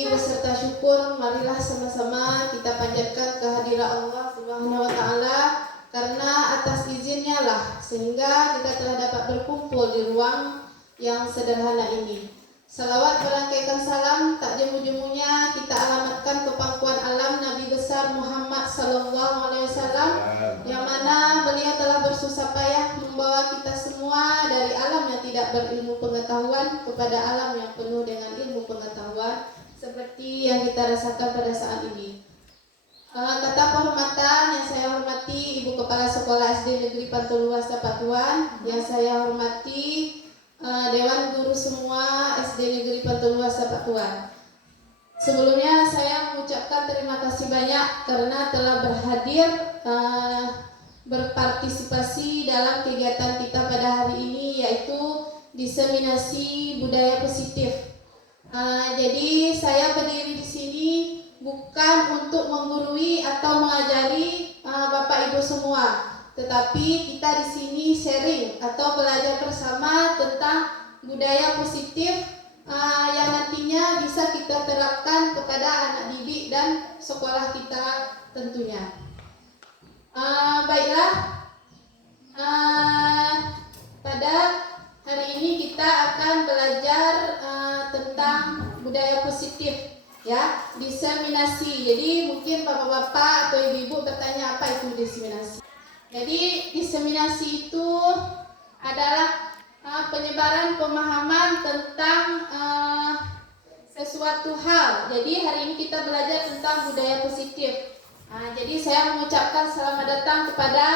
puji beserta syukur marilah sama-sama kita panjatkan kehadirat Allah Subhanahu wa taala, karena atas izinnya lah sehingga kita telah dapat berkumpul di ruang yang sederhana ini. Salawat berangkaikan salam tak jemu-jemunya kita alamatkan ke pangkuan alam Nabi besar Muhammad sallallahu alaihi wasallam, yang mana beliau telah bersusah payah membawa kita semua dari alam yang tidak berilmu pengetahuan kepada alam yang penuh dengan ilmu pengetahuan seperti yang kita rasakan pada saat ini. Kata penghormatan yang saya hormati Ibu Kepala Sekolah SD Negeri Pantuluas Sapatuan, yang saya hormati Dewan Guru semua SD Negeri Pantuluas Sapatuan. Sebelumnya saya mengucapkan terima kasih banyak karena telah berhadir berpartisipasi dalam kegiatan kita pada hari ini, yaitu diseminasi budaya positif. Jadi saya berdiri di sini bukan untuk menggurui atau mengajari Bapak Ibu semua, tetapi kita di sini sharing atau belajar bersama tentang budaya positif yang nantinya bisa kita terapkan kepada anak didik dan sekolah kita tentunya. Baiklah, pada hari ini kita akan belajar tentang budaya positif, ya, diseminasi. Jadi mungkin bapak-bapak atau ibu-ibu bertanya apa itu diseminasi. Jadi diseminasi itu adalah penyebaran pemahaman tentang sesuatu hal. Jadi hari ini kita belajar tentang budaya positif. Jadi saya mengucapkan selamat datang kepada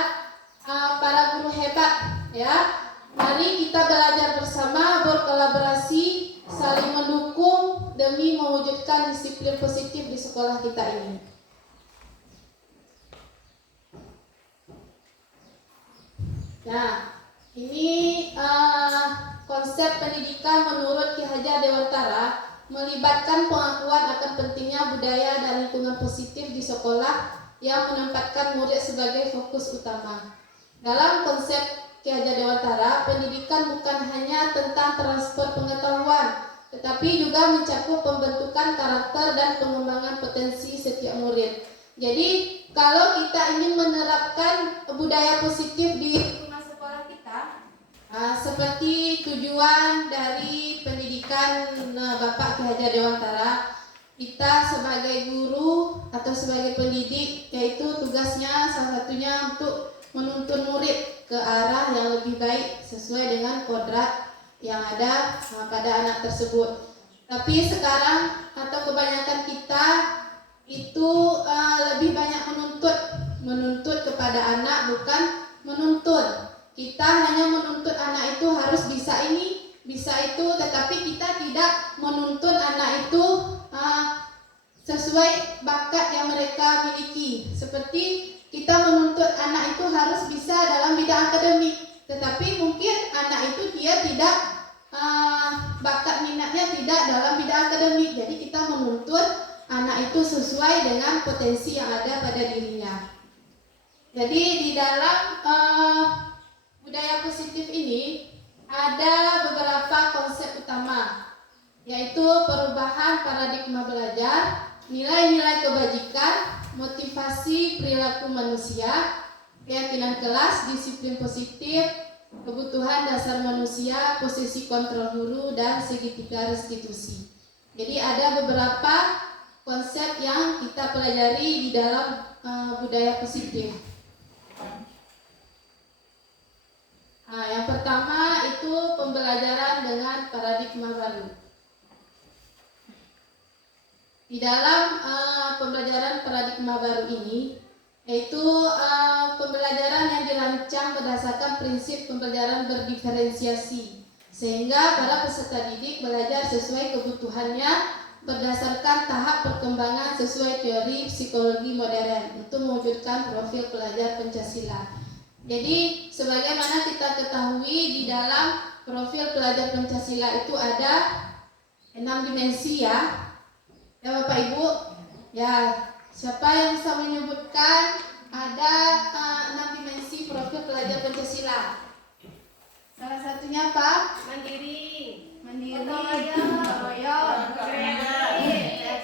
para guru hebat, ya. Mari kita belajar bersama, berkolaborasi, saling mendukung demi mewujudkan disiplin positif di sekolah kita ini. Nah, ini konsep pendidikan menurut Ki Hajar Dewantara melibatkan pengakuan akan pentingnya budaya dan lingkungan positif di sekolah yang menempatkan murid sebagai fokus utama. Dalam konsep Ki Hajar Dewantara, pendidikan bukan hanya tentang transfer pengetahuan, tetapi juga mencakup pembentukan karakter dan pengembangan potensi setiap murid. Jadi, kalau kita ingin menerapkan budaya positif di lingkungan sekolah kita, seperti tujuan dari pendidikan Bapak Ki Hajar Dewantara, kita sebagai guru atau sebagai pendidik, yaitu tugasnya salah satunya untuk menuntun murid ke arah yang lebih baik sesuai dengan kodrat yang ada pada anak tersebut. Tapi sekarang atau kebanyakan kita itu lebih banyak menuntut kepada anak, bukan menuntun. Kita hanya menuntut anak itu harus bisa ini, bisa itu, tetapi kita tidak menuntun anak itu sesuai bakat yang mereka miliki. Seperti kita menuntut anak itu harus bisa dalam bidang akademik, tetapi mungkin anak itu dia tidak bakat minatnya tidak dalam bidang akademik. Jadi kita menuntut anak itu sesuai dengan potensi yang ada pada dirinya. Jadi di dalam budaya positif ini ada beberapa konsep utama, yaitu perubahan paradigma belajar, nilai-nilai kebajikan, motivasi perilaku manusia, keyakinan kelas, disiplin positif, kebutuhan dasar manusia, posisi kontrol guru, dan segitiga restitusi. Jadi ada beberapa konsep yang kita pelajari di dalam budaya positif. Yang pertama itu pembelajaran dengan paradigma baru. Di dalam pembelajaran paradigma baru ini, yaitu pembelajaran yang dirancang berdasarkan prinsip pembelajaran berdiferensiasi, sehingga para peserta didik belajar sesuai kebutuhannya berdasarkan tahap perkembangan sesuai teori psikologi modern untuk mewujudkan profil pelajar Pancasila. Jadi sebagaimana kita ketahui di dalam profil pelajar Pancasila itu ada 6 dimensi, ya. Ya Bapak Ibu, ya, siapa yang bisa menyebutkan ada 6 dimensi profil pelajar Pancasila? Salah satunya apa? Mandiri, Mandiri, gotong royong, kreatif,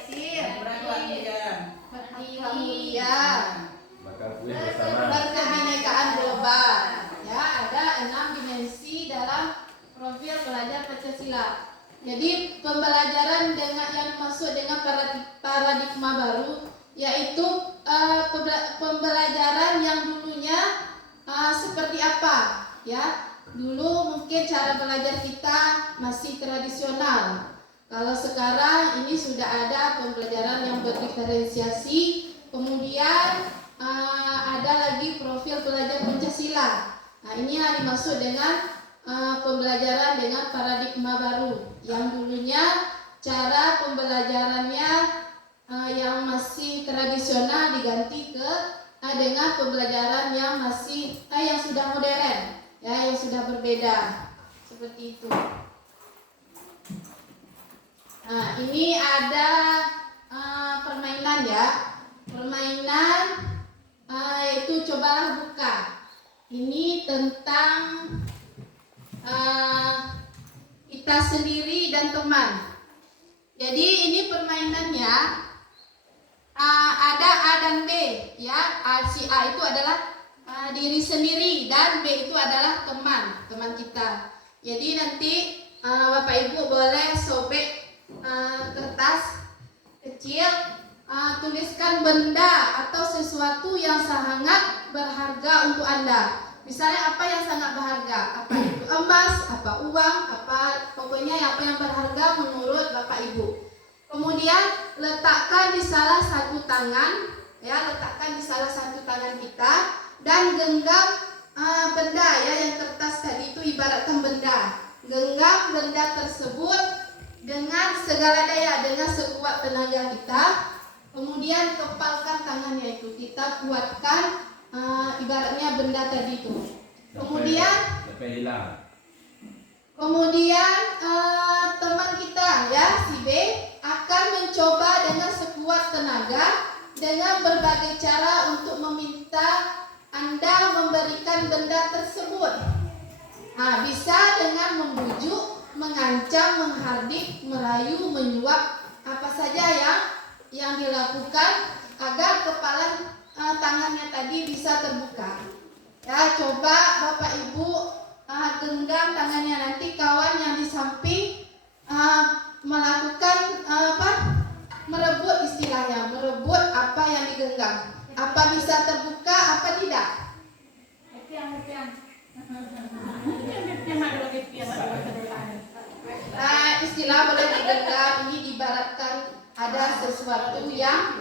dengan paradigma baru, yaitu pembelajaran yang dulunya seperti apa ya. Dulu mungkin cara belajar kita masih tradisional. Kalau sekarang ini sudah ada pembelajaran yang berdiferensiasi, kemudian ada lagi profil belajar Pancasila. Nah, ini yang dimaksud dengan pembelajaran dengan paradigma baru, yang dulunya cara pembelajarannya yang masih tradisional diganti ke dengan pembelajaran yang masih yang sudah modern, ya, yang sudah berbeda, seperti itu. Nah, ini ada permainan ya, permainan itu cobalah buka. Ini tentang kita sendiri dan teman. Jadi ini permainannya ada A dan B, ya. Si A itu adalah diri sendiri dan B itu adalah teman kita. Jadi nanti Bapak Ibu boleh sobek kertas kecil, tuliskan benda atau sesuatu yang sangat berharga untuk Anda. Misalnya apa yang sangat berharga? Apa itu emas, apa uang, apa pokoknya apa yang berharga menurut Bapak Ibu. Kemudian letakkan di salah satu tangan, ya, letakkan di salah satu tangan kita dan genggam benda, ya, yang kertas tadi itu ibaratkan benda. Genggam benda tersebut dengan segala daya, dengan sekuat tenaga kita. Kemudian kepalkan tangannya itu, kita kuatkan ibaratnya benda tadi itu. Kemudian teman kita, ya, si B akan mencoba dengan sekuat tenaga dengan berbagai cara untuk meminta Anda memberikan benda tersebut. Nah, bisa dengan membujuk, mengancam, menghardik, merayu, menyuap, apa saja yang dilakukan agar kepalan tangannya tadi bisa terbuka. Ya, coba Bapak Ibu genggam tangannya, nanti kawan yang di samping melakukan merebut, istilahnya merebut apa yang digenggam. Apa bisa terbuka, apa tidak? Istilah boleh digenggam, ini diibaratkan ada sesuatu yang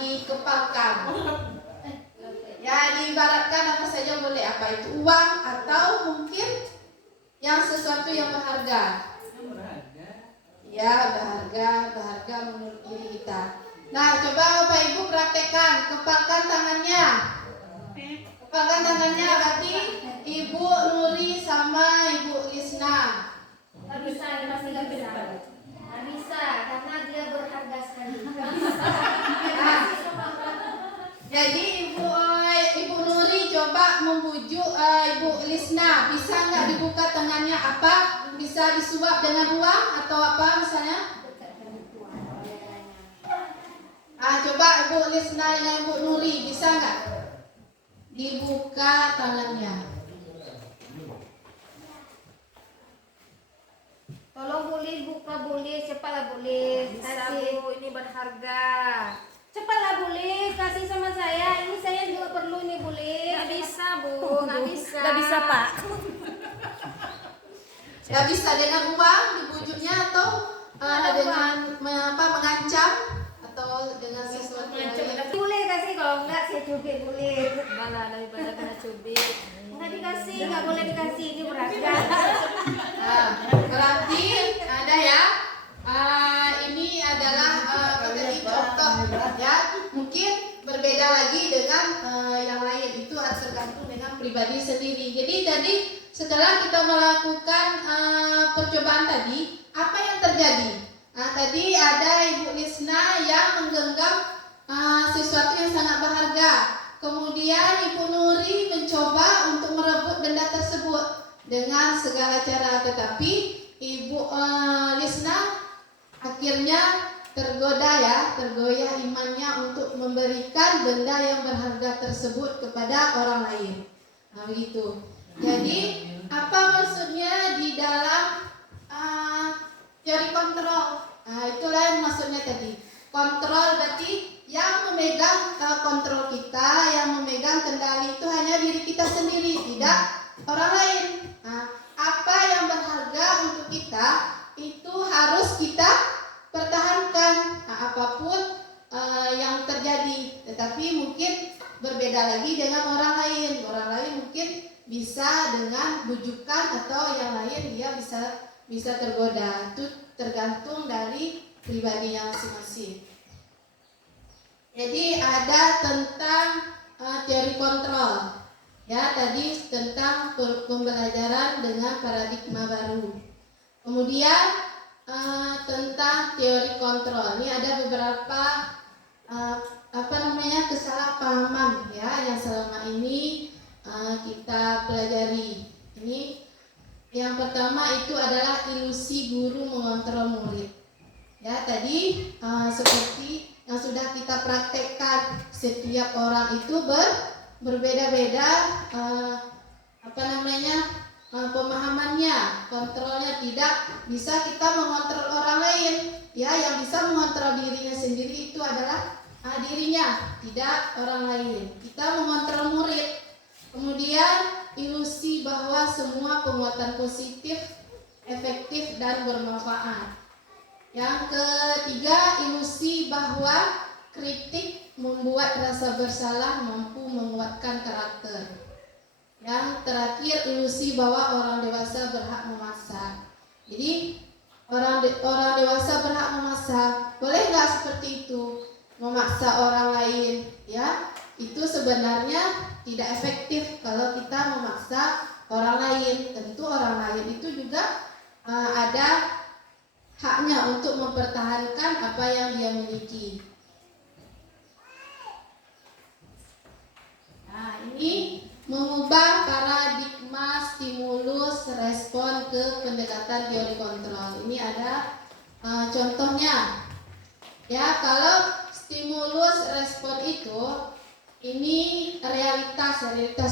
dikepalkan. Ya, diibaratkan apa saja boleh, apa itu uang atau mungkin yang sesuatu yang berharga. Ya, berharga menurut diri kita. Nah, coba Bapak Ibu praktekkan, kepalkan tangannya. Kepalkan tangannya, berarti Ibu Nuri sama Ibu Lisna. Gak bisa, masih gak bisa. Gak bisa, karena dia berharga sekali. Jadi Ibu Nuri coba membujuk Ibu Lisna, bisa nggak dibuka tangannya, apa bisa disuap dengan uang atau apa misalnya? Coba Ibu Lisna dengan Ibu Nuri, bisa nggak dibuka tangannya? Tolong boleh buka, boleh, cepatlah boleh. Bisa Kasih. Bu, ini berharga. Cepatlah boleh, kasih sama saya. Ini saya juga perlu nih, boleh. Gak bisa Bu, gak bisa. Gak bisa Pak. Nggak bisa dengan uang dibujuknya atau dengan mengancam atau dengan sesuatu yang lain? Boleh kasih, kalau enggak saya cubit boleh. Malah daripada kena cubit. Enggak dikasih, enggak boleh dikasih, ini berharga. Berarti ada ya. Ini adalah tadi contoh ya. Mungkin berbeda lagi dengan yang lain, itu tergantung dengan pribadi sendiri. Jadi tadi setelah kita melakukan percobaan tadi, apa yang terjadi? Nah, tadi ada Ibu Lisna yang menggenggam sesuatu yang sangat berharga. Kemudian Ibu Nuri mencoba untuk merebut benda tersebut dengan segala cara, tetapi Ibu Lisna akhirnya tergoyah imannya untuk memberikan benda yang berharga tersebut kepada orang lain. Nah, begitu. Jadi apa maksudnya di dalam teori kontrol? Nah, itulah yang maksudnya tadi. Kontrol berarti yang memegang kontrol kita, yang memegang kendali itu hanya diri kita sendiri, tidak orang lain. Nah, apa yang berharga untuk kita itu harus kita pertahankan, apapun yang terjadi. Tetapi mungkin berbeda lagi dengan orang lain. Orang lain mungkin bisa dengan bujukan atau yang lain dia bisa tergoda. Itu tergantung dari pribadinya masing-masing. Jadi ada tentang teori kontrol. Ya, tadi tentang pembelajaran dengan paradigma baru. Kemudian tentang teori kontrol. Ini ada beberapa kesalahpahaman ya yang selama ini kita pelajari. Ini yang pertama itu adalah ilusi guru mengontrol murid. Ya, tadi seperti yang sudah kita praktekkan, setiap orang itu berbeda-beda pemahamannya, kontrolnya. Tidak bisa kita mengontrol orang lain. Ya, yang bisa mengontrol dirinya sendiri itu adalah dirinya, tidak orang lain. Kita mengontrol murid. Kemudian ilusi bahwa semua penguatan positif, efektif dan bermanfaat. Yang ketiga, ilusi bahwa kritik membuat rasa bersalah mampu menguatkan karakter. Yang terakhir, ilusi bahwa orang dewasa berhak memaksa. Jadi orang dewasa berhak memaksa. Boleh nggak seperti itu? Memaksa orang lain, ya? Itu sebenarnya tidak efektif kalau kita memaksa orang lain. Tentu orang lain itu juga ada haknya untuk mempertahankan apa yang dia miliki. Nah, ini mengubah paradigma stimulus respon ke pendekatan teori kontrol. Ini ada contohnya. Ya, kalau stimulus respon itu ini realitas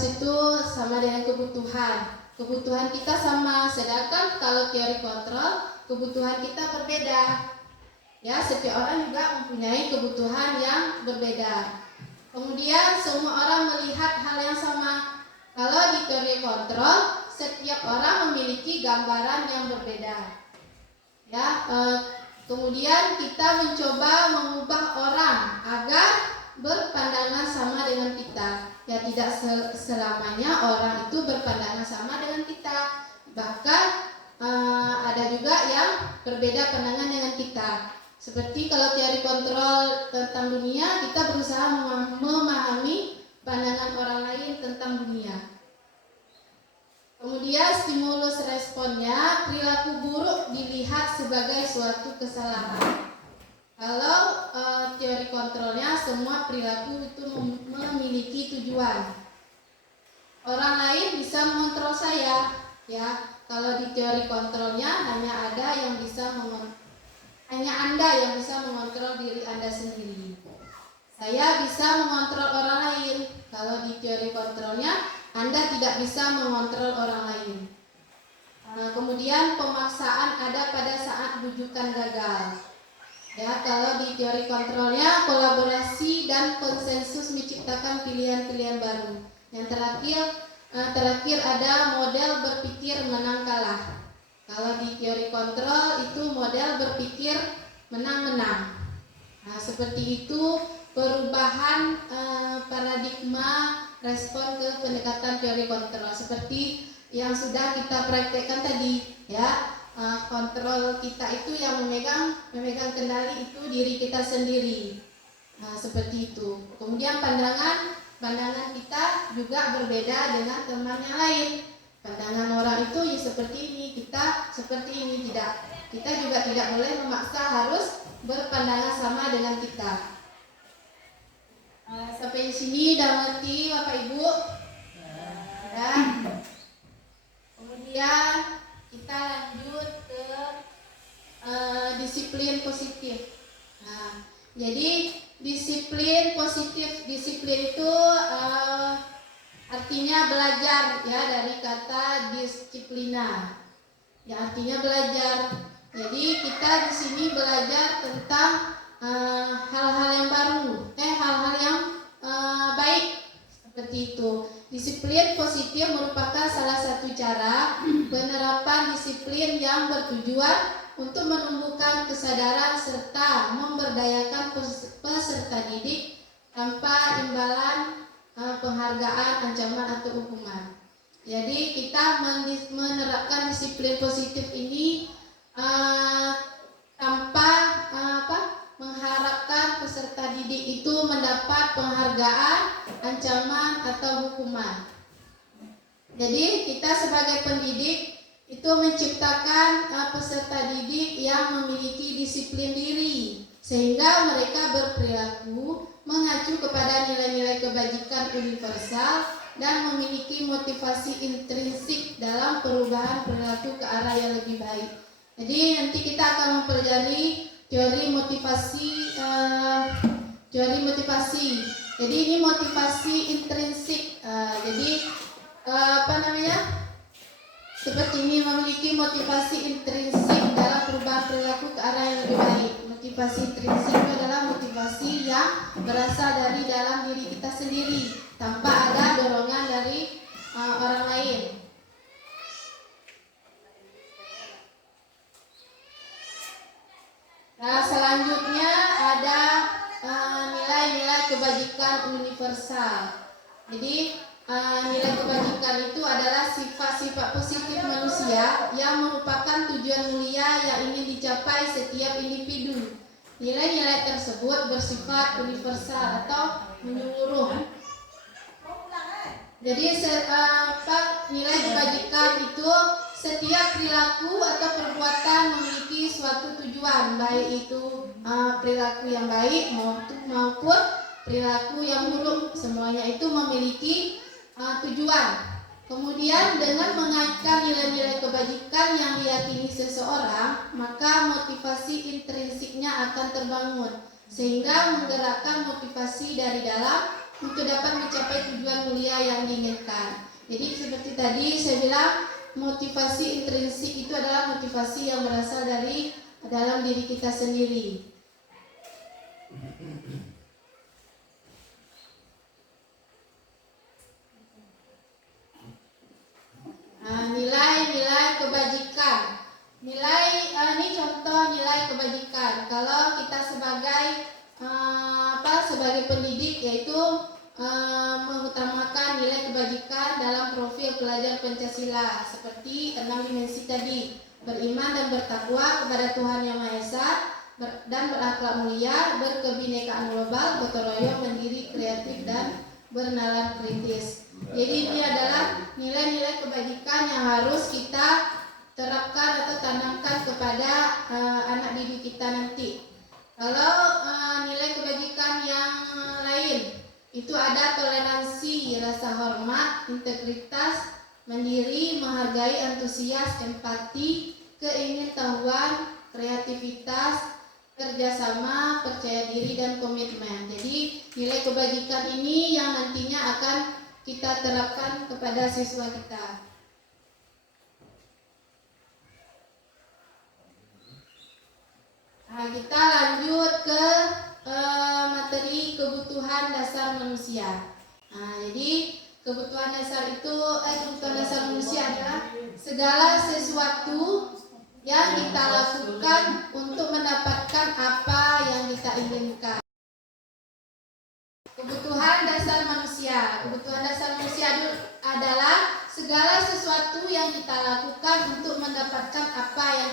itu sama dengan kebutuhan kita sama. Sedangkan kalau teori kontrol kebutuhan kita berbeda. Ya, setiap orang juga mempunyai kebutuhan yang berbeda. Kemudian semua orang melihat hal yang sama. Kalau di teori kontrol, setiap orang memiliki gambaran yang berbeda. Ya, kemudian kita mencoba mengubah orang agar berpandangan sama dengan kita. Ya, tidak selamanya orang itu berpandangan sama dengan kita. Bahkan ada juga yang berbeda pandangan dengan kita. Seperti kalau teori kontrol tentang dunia, kita berusaha memahami pandangan orang lain tentang dunia. Kemudian stimulus responnya, perilaku buruk dilihat sebagai suatu kesalahan. Kalau teori kontrolnya, semua perilaku itu memiliki tujuan. Orang lain bisa mengontrol saya, ya. Kalau di teori kontrolnya hanya Anda yang bisa mengontrol diri Anda sendiri. Saya bisa mengontrol orang lain. Kalau di teori kontrolnya, Anda tidak bisa mengontrol orang lain. Kemudian pemaksaan ada pada saat bujukan gagal. Ya, kalau di teori kontrolnya, kolaborasi dan konsensus menciptakan pilihan-pilihan baru. Yang terakhir ada model berpikir menang kalah. Kalau di teori kontrol itu model berpikir menang-menang. Nah, seperti itu perubahan paradigma respon ke pendekatan teori kontrol. Seperti yang sudah kita praktekkan tadi, ya. Kontrol kita itu yang memegang kendali itu diri kita sendiri. Nah, seperti itu. Kemudian pandangan kita juga berbeda dengan teman yang lain. Pandangan orang itu ya seperti ini, kita seperti ini. Kita juga tidak boleh memaksa harus berpandangan sama dengan kita. Sampai di sini udah ngerti Bapak Ibu? Ya. Kemudian kita lanjut ke disiplin positif. Nah, jadi disiplin itu artinya belajar, ya, dari kata disiplina. Ya, artinya belajar. Jadi kita di sini belajar tentang hal-hal yang baru, hal-hal yang baik seperti itu. Disiplin positif merupakan salah satu cara penerapan disiplin yang bertujuan untuk menumbuhkan kesadaran serta memberdayakan peserta didik tanpa imbalan penghargaan, ancaman atau hukuman. Jadi kita menerapkan disiplin positif ini tanpa mengharapkan peserta didik itu mendapat penghargaan, ancaman atau hukuman. Jadi kita sebagai pendidik itu menciptakan peserta didik yang memiliki disiplin diri sehingga mereka berperilaku mengacu kepada nilai-nilai kebajikan universal dan memiliki motivasi intrinsik dalam perubahan perilaku ke arah yang lebih baik. Jadi nanti kita akan mempelajari teori motivasi. Jadi ini motivasi intrinsik. Seperti ini memiliki motivasi intrinsik dalam perubahan perilaku ke arah yang lebih baik. Motivasi intrinsik itu adalah motivasi yang berasal dari dalam diri kita sendiri tanpa ada dorongan dari orang lain. Nah, selanjutnya ada nilai-nilai kebajikan universal. Jadi nilai kebajikan itu adalah sifat-sifat positif manusia yang merupakan tujuan mulia yang ingin dicapai setiap individu. Nilai-nilai tersebut bersifat universal atau menyeluruh. Jadi nilai kebajikan itu setiap perilaku atau perbuatan memiliki suatu tujuan, baik itu perilaku yang baik maupun perilaku yang buruk, semuanya itu memiliki tujuan. Kemudian dengan mengaitkan nilai-nilai kebajikan yang diyakini seseorang, maka motivasi intrinsiknya akan terbangun sehingga menggerakkan motivasi dari dalam untuk dapat mencapai tujuan mulia yang diinginkan. Jadi seperti tadi saya bilang, motivasi intrinsik itu adalah motivasi yang berasal dari dalam diri kita sendiri. Nilai-nilai kebajikan. Ini contoh nilai kebajikan. Kalau kita sebagai pendidik, yaitu mengutamakan nilai kebajikan dalam profil pelajar Pancasila seperti 6 dimensi tadi: beriman dan bertakwa kepada Tuhan Yang Maha Esa, dan berakhlak mulia, berkebinekaan global, gotong royong, mandiri, kreatif, dan bernalar kritis. Jadi ini adalah nilai-nilai kebajikan yang harus kita terapkan atau tanamkan kepada anak didik kita nanti. Kalau nilai kebajikan yang lain itu ada toleransi, rasa hormat, integritas, mandiri, menghargai, antusias, empati, keingintahuan, kreativitas, kerjasama, percaya diri, dan komitmen. Jadi nilai kebajikan ini yang nantinya akan kita terapkan kepada siswa kita. Nah, kita lanjut ke materi kebutuhan dasar manusia. Nah, jadi kebutuhan dasar manusia adalah segala sesuatu yang kita lakukan untuk mendapatkan apa yang kita inginkan. Kebutuhan dasar manusia. Kebutuhan dasar manusia adalah segala sesuatu yang kita lakukan untuk mendapatkan apa yang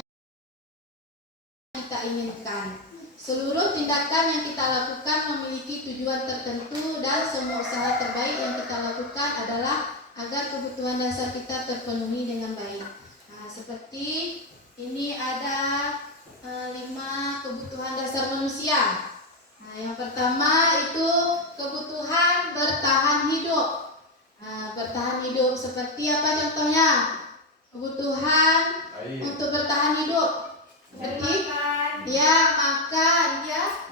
kita inginkan. Seluruh tindakan yang kita lakukan memiliki tujuan tertentu, dan semua usaha terbaik yang kita lakukan adalah agar kebutuhan dasar kita terpenuhi dengan baik. Nah, seperti ini ada 5 kebutuhan dasar manusia. Nah, yang pertama itu kebutuhan bertahan hidup. Nah, bertahan hidup seperti apa contohnya? Kebutuhan untuk bertahan hidup seperti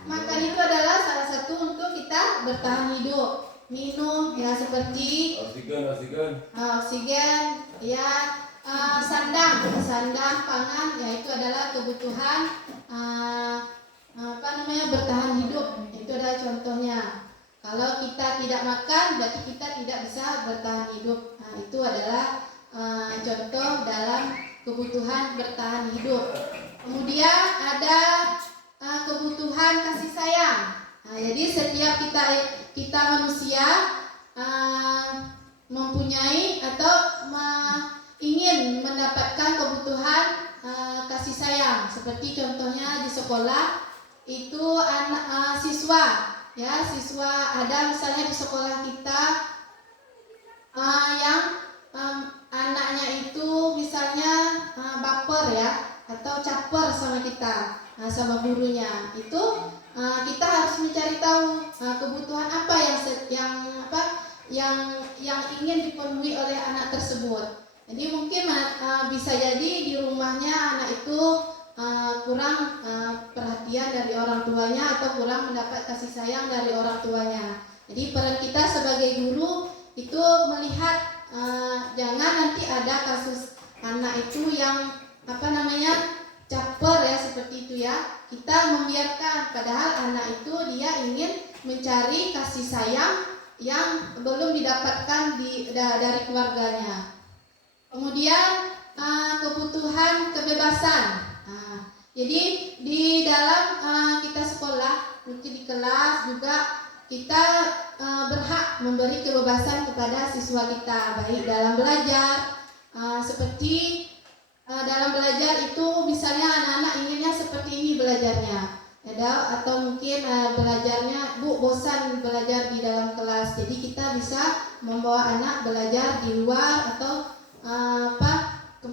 makan itu adalah salah satu untuk kita bertahan hidup. Minum ya seperti oksigen ya, sandang pangan ya, itu adalah kebutuhan bertahan hidup. Itu adalah contohnya. Kalau kita tidak makan, berarti kita tidak bisa bertahan hidup. Nah, itu adalah contoh dalam kebutuhan bertahan hidup. Kemudian ada kebutuhan kasih sayang. Nah, jadi setiap kita manusia mempunyai atau ingin mendapatkan kebutuhan kasih sayang. Seperti contohnya di sekolah itu anak siswa ada misalnya di sekolah kita yang anaknya itu misalnya baper ya atau caper sama kita, sama gurunya. Itu kita harus mencari tahu kebutuhan apa yang ingin dipenuhi oleh anak tersebut. Jadi mungkin bisa jadi di rumahnya anak itu kurang perhatian dari orang tuanya atau kurang mendapat kasih sayang dari orang tuanya. Jadi peran kita sebagai guru itu melihat jangan nanti ada kasus anak itu yang caper ya seperti itu ya. Kita membiarkan padahal anak itu dia ingin mencari kasih sayang yang belum didapatkan dari keluarganya. Kemudian kebutuhan kebebasan. Jadi di dalam kita sekolah, mungkin di kelas juga kita berhak memberi kebebasan kepada siswa kita, baik dalam belajar, seperti dalam belajar itu misalnya anak-anak inginnya seperti ini belajarnya, atau mungkin belajarnya bosan belajar di dalam kelas, jadi kita bisa membawa anak belajar di luar atau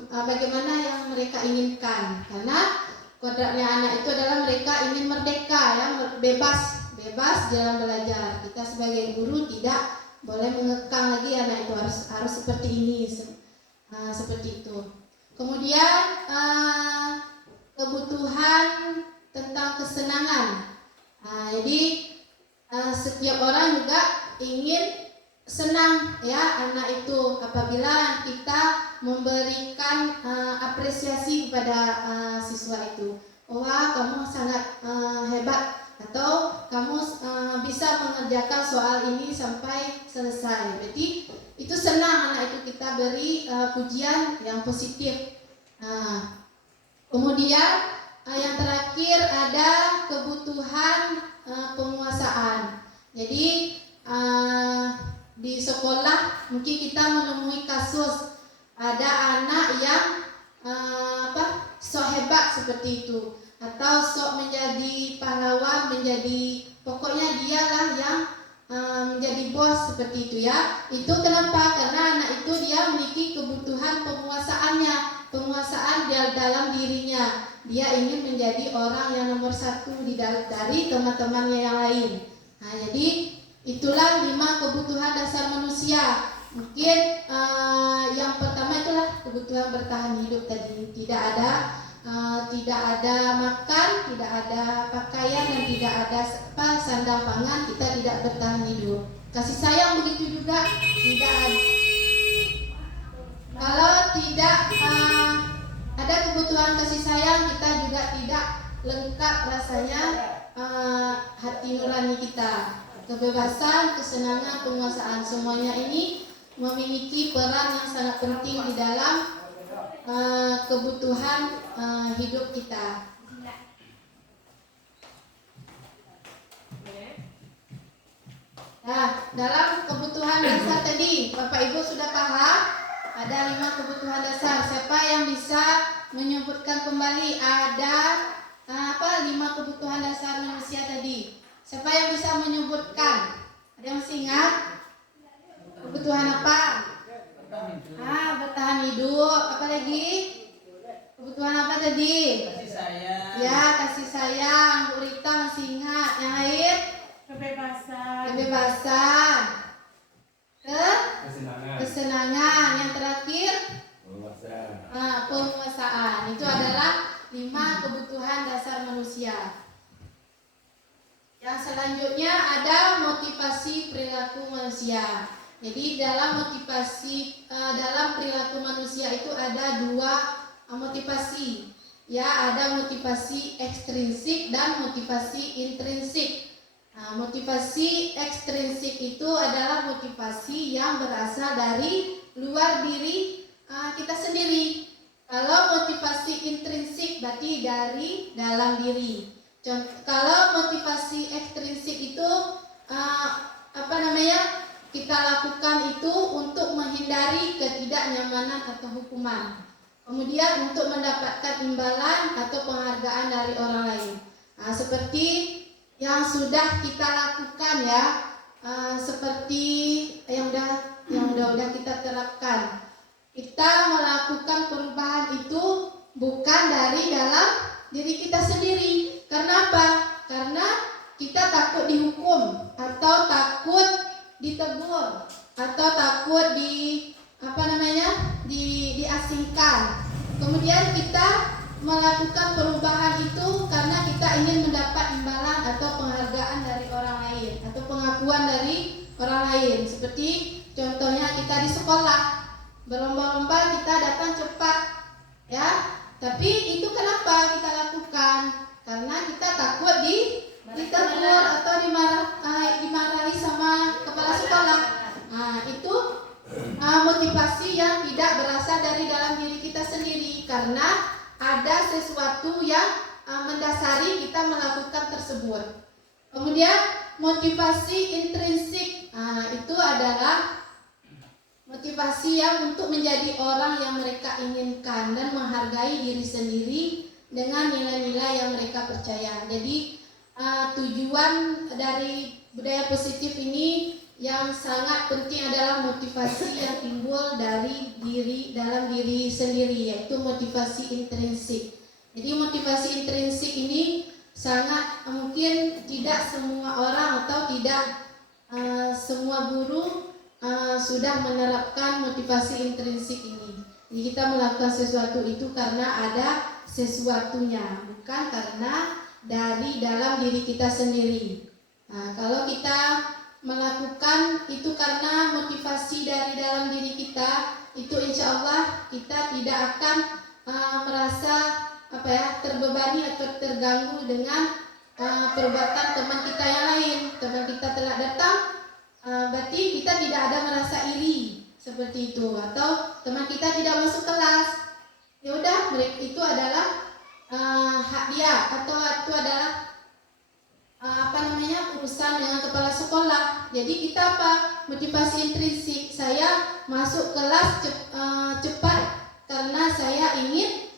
bagaimana yang mereka inginkan, karena kodratnya anak itu adalah mereka ingin merdeka ya, bebas dalam belajar. Kita sebagai guru tidak boleh mengekang lagi anak itu harus seperti ini, seperti itu. Kemudian kebutuhan tentang kesenangan. Jadi setiap orang juga ingin senang ya anak itu apabila kita memberikan apresiasi kepada siswa itu. Wah, kamu sangat hebat, atau kamu bisa mengerjakan soal ini sampai selesai. Berarti itu senang anak itu kita beri pujian yang positif. Kemudian yang terakhir ada kebutuhan penguasaan. Jadi di sekolah mungkin kita menemui kasus ada anak yang sok hebat seperti itu, atau sok menjadi pahlawan, pokoknya dialah yang menjadi bos seperti itu ya. Itu kenapa? Karena anak itu dia memiliki kebutuhan penguasaan dalam dirinya. Dia ingin menjadi orang yang nomor satu dari teman-temannya yang lain. Nah, jadi itulah 5 kebutuhan dasar manusia. Mungkin yang pertama itulah kebutuhan bertahan hidup tadi. Tidak ada makan, tidak ada pakaian, dan tidak ada sandang pangan, kita tidak bertahan hidup. Kasih sayang begitu juga tidak ada. Kalau tidak ada kebutuhan kasih sayang, kita juga tidak lengkap rasanya hati nurani kita. Kebebasan, kesenangan, penguasaan, semuanya ini memiliki peran yang sangat penting di dalam kebutuhan hidup kita. Nah, dalam kebutuhan dasar tadi, Bapak Ibu sudah paham? Ada 5 kebutuhan dasar. Siapa yang bisa menyebutkan kembali ada 5 kebutuhan dasar manusia tadi? Siapa yang bisa menyebutkan? Ada yang masih ingat? Kebutuhan apa? Bertahan hidup. Apa lagi? Kebutuhan apa tadi? Kasih sayang. Ya, kasih sayang. Bu Rita masih ingat. Yang lain? Kebebasan. Kesenangan. Yang terakhir? Penguasaan. Itu adalah 5 kebutuhan dasar manusia. Yang selanjutnya ada motivasi perilaku manusia. Jadi dalam dalam perilaku manusia itu ada 2 motivasi. ya ada motivasi ekstrinsik dan motivasi intrinsik. Nah, motivasi ekstrinsik itu adalah motivasi yang berasal dari luar diri kita sendiri. Kalau motivasi intrinsik berarti dari dalam diri. Kalau motivasi ekstrinsik itu kita lakukan itu untuk menghindari ketidaknyamanan atau hukuman. Kemudian untuk mendapatkan imbalan atau penghargaan dari orang lain. Nah, seperti yang sudah kita lakukan ya, seperti yang udah kita terapkan. Kita melakukan perubahan itu bukan dari dalam diri kita sendiri. Karena apa? Karena kita takut dihukum atau takut ditegur atau takut diasingkan. Kemudian kita melakukan perubahan itu karena kita ingin mendapat imbalan atau penghargaan dari orang lain atau pengakuan dari orang lain. Seperti contohnya kita di sekolah berlomba-lomba, kita datang cepat ya. Tapi itu kenapa kita lakukan? Karena kita takut ditegur atau dimarahi sama kepala sekolah. Nah, itu motivasi yang tidak berasal dari dalam diri kita sendiri, karena ada sesuatu yang mendasari kita melakukan tersebut. Kemudian motivasi intrinsik, itu adalah motivasi yang untuk menjadi orang yang mereka inginkan dan menghargai diri sendiri dengan nilai-nilai yang mereka percaya. Jadi tujuan dari budaya positif ini yang sangat penting adalah motivasi yang timbul dari dalam diri sendiri, yaitu motivasi intrinsik. Jadi motivasi intrinsik ini sangat mungkin tidak semua orang atau tidak semua guru sudah menerapkan motivasi intrinsik ini. Jadi kita melakukan sesuatu itu karena ada sesuatunya, bukan karena dari dalam diri kita sendiri. Nah, kalau kita melakukan itu karena motivasi dari dalam diri kita, itu insya Allah kita tidak akan merasa terbebani atau terganggu dengan perbuatan teman kita yang lain. Teman kita telah datang, berarti kita tidak ada merasa iri seperti itu, atau teman kita tidak masuk kelas, ya udah, itu adalah hak dia, atau itu adalah urusan dengan kepala sekolah. Jadi kita motivasi intrinsik, saya masuk kelas cepat karena saya ingin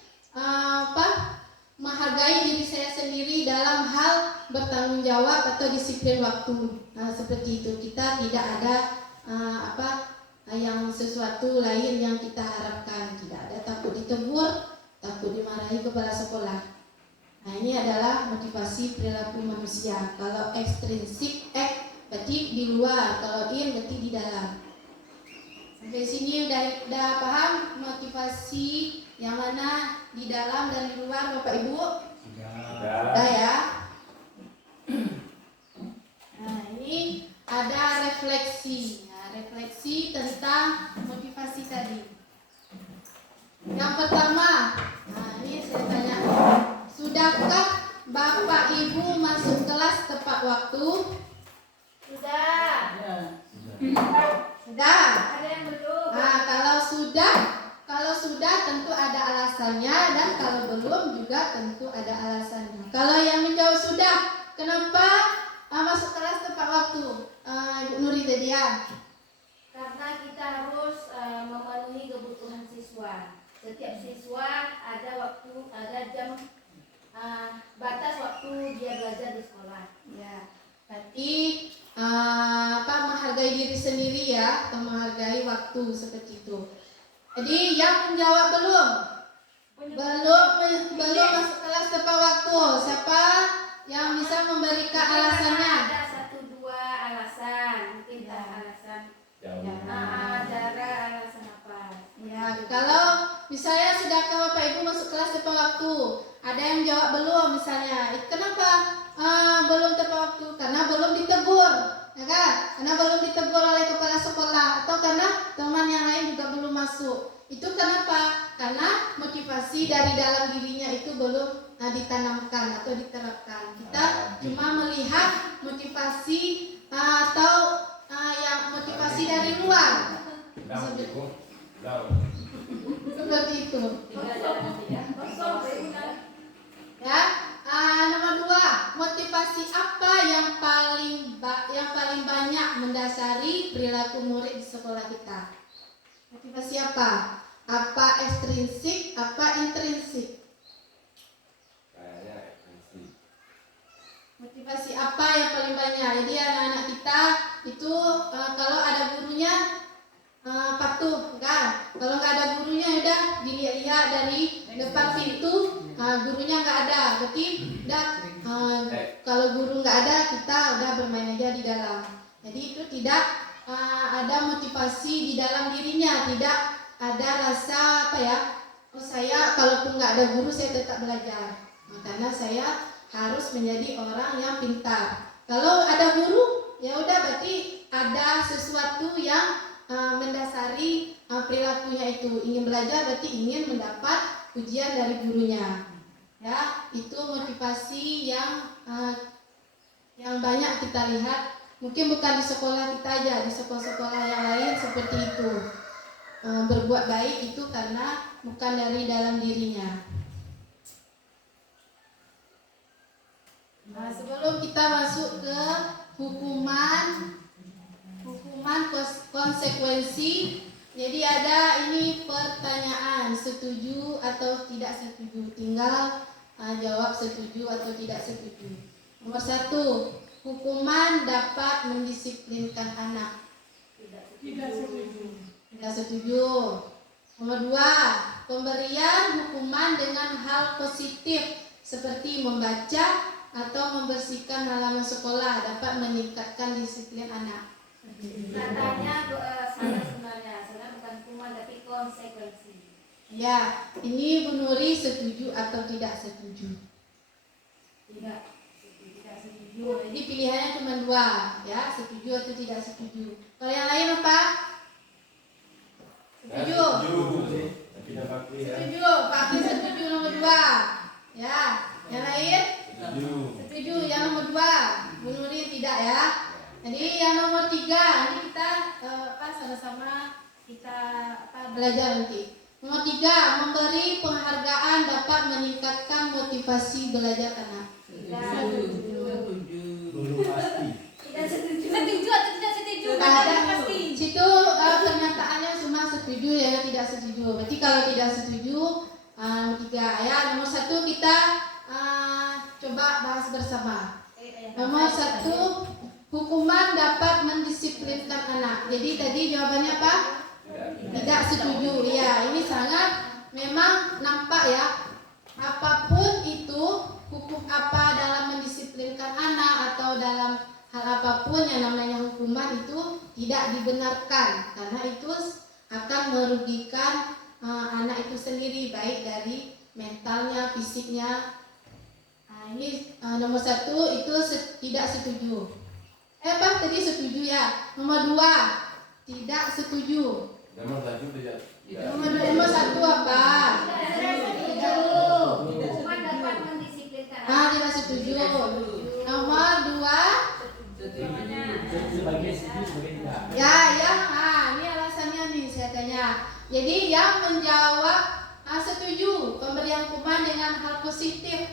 menghargai diri saya sendiri dalam hal bertanggung jawab atau disiplin waktu. Nah, seperti itu, kita tidak ada yang sesuatu lain yang kita harapkan. Tidak ada takut ditegur, takut dimarahi kepala sekolah. Nah, ini adalah motivasi perilaku manusia. Kalau ekstrinsik, berarti di luar, kalau in berarti di dalam. Sampai sini udah paham motivasi yang mana di dalam dan di luar, Bapak Ibu? Sudah ya. Nah, ini ada refleksi. Nah, refleksi tentang motivasi tadi. Yang pertama, ini saya tanya, sudahkah Bapak Ibu masuk kelas tepat waktu? Sudah. Sudah. Ada yang belum? Nah, kalau sudah tentu ada alasannya, dan kalau belum juga tentu ada alasannya. Kalau yang menjawab sudah, kenapa masuk kelas tepat waktu? Ibu Nuri tadi ya. Karena kita harus memenuhi kebutuhan siswa. Setiap siswa ada waktu, ada jam batas waktu dia belajar di sekolah. Ya, berarti menghargai diri sendiri ya, atau menghargai waktu seperti itu. Jadi yang menjawab belum masuk kelas tepat waktu, siapa yang bisa memberikan alasannya? Ada 1-2 alasan, mungkin alasan cara, alasan apa? Ya, kalau misalnya sudahkah Bapak Ibu masuk kelas tepat waktu, ada yang jawab belum misalnya, kenapa belum tepat waktu? Karena belum ditegur, ya kan? Karena belum ditegur oleh kepala sekolah, atau karena teman yang lain juga belum masuk. Itu kenapa? karena motivasi dari dalam dirinya itu belum ditanamkan atau diterapkan. Kita cuma melihat motivasi atau yang motivasi dari luar. Seperti itu. Ya, nomor 2, motivasi apa yang paling banyak mendasari perilaku murid di sekolah kita? Motivasi apa? Apa ekstrinsik, apa intrinsik? Motivasi apa yang paling banyak? Jadi anak-anak kita itu kalau ada gurunya patuh kan? Kalau nggak ada gurunya udah dilihat dari depan pintu, gurunya nggak ada, berarti udah kalau guru nggak ada kita udah bermain aja di dalam. Jadi itu tidak ada motivasi di dalam dirinya, tidak ada rasa saya kalaupun nggak ada guru saya tetap belajar, karena saya harus menjadi orang yang pintar. Kalau ada guru ya udah berarti ada sesuatu yang mendasari perilakunya itu. Ingin belajar berarti ingin mendapat pujian dari gurunya. Ya, itu motivasi yang banyak kita lihat. Mungkin bukan di sekolah kita aja, di sekolah-sekolah yang lain seperti itu. Berbuat baik itu karena bukan dari dalam dirinya. Nah, sebelum kita masuk ke hukuman konsekuensi, jadi ada ini pertanyaan, setuju atau tidak setuju, tinggal jawab setuju atau tidak setuju. Nomor 1, hukuman dapat mendisiplinkan anak. Tidak setuju. Nomor 2, pemberian hukuman dengan hal positif seperti membaca atau membersihkan halaman sekolah dapat meningkatkan disiplin anak. Katanya salah sebenarnya bukan hukuman tapi konsekuensi. Ya, ini Bu Nuri setuju atau tidak setuju? Tidak setuju. Jadi pilihannya cuma 2, ya, setuju atau tidak setuju. Kalau yang lain apa? Setuju. Setuju. Pak Akil setuju nomor 2. Ya, yang lain? Setuju. Yang nomor 2, Bu Nuri tidak ya. Jadi yang nomor 3, ini kita sama-sama kita belajar nanti. Nomor 3, memberi penghargaan dapat meningkatkan motivasi belajar anak. Tidak setuju. Setuju atau tidak setuju? Ada situ pernyataannya cuma setuju ya, tidak setuju. Berarti kalau tidak setuju 3 ya. Nomor 1 kita coba bahas bersama. Nomor 1, hukuman dapat mendisiplinkan anak. Jadi tadi jawabannya apa? Tidak setuju. Ya, ini sangat memang nampak ya. Apapun itu, hukum apa dalam mendisiplinkan anak atau dalam hal apapun yang namanya hukuman itu tidak dibenarkan, karena itu akan merugikan anak itu sendiri, baik dari mentalnya, fisiknya. Ini nomor 1 itu tidak setuju. Tadi setuju ya. Nomor 2 tidak setuju. Nomor 1 tidak. Nomor 1 apa? Hukuman dapat mendisiplinkan anak. Tidak setuju. Nomor 2 ya, yang ini alasannya nih saya tanya. Jadi yang menjawab setuju pemberian hukuman dengan hal positif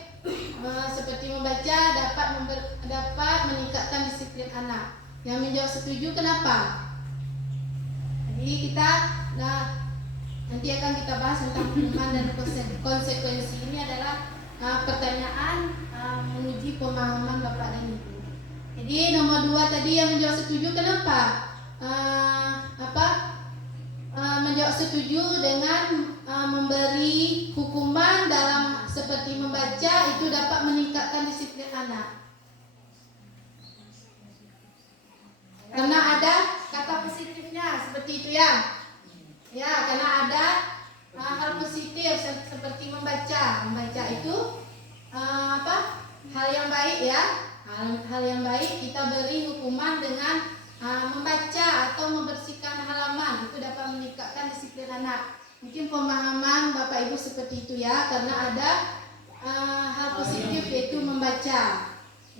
seperti membaca dapat meningkatkan disiplin anak. Yang menjawab setuju kenapa? Jadi kita nanti akan kita bahas tentang hukuman dan konsekuensi. Ini adalah pertanyaan menguji pemahaman Bapak dan Ibu. Jadi nomor 2 tadi yang menjawab setuju kenapa? Menjawab setuju dengan memberi hukuman dalam seperti membaca itu dapat meningkatkan disiplin anak. Karena ada kata positifnya seperti itu ya. Ya, karena ada hal positif seperti membaca. Membaca itu hal yang baik ya. Hal yang baik kita beri hukuman dengan membaca atau membersihkan halaman, itu dapat meningkatkan disiplin anak. mungkin pemahaman Bapak Ibu seperti itu ya, karena ada hal positif yaitu membaca.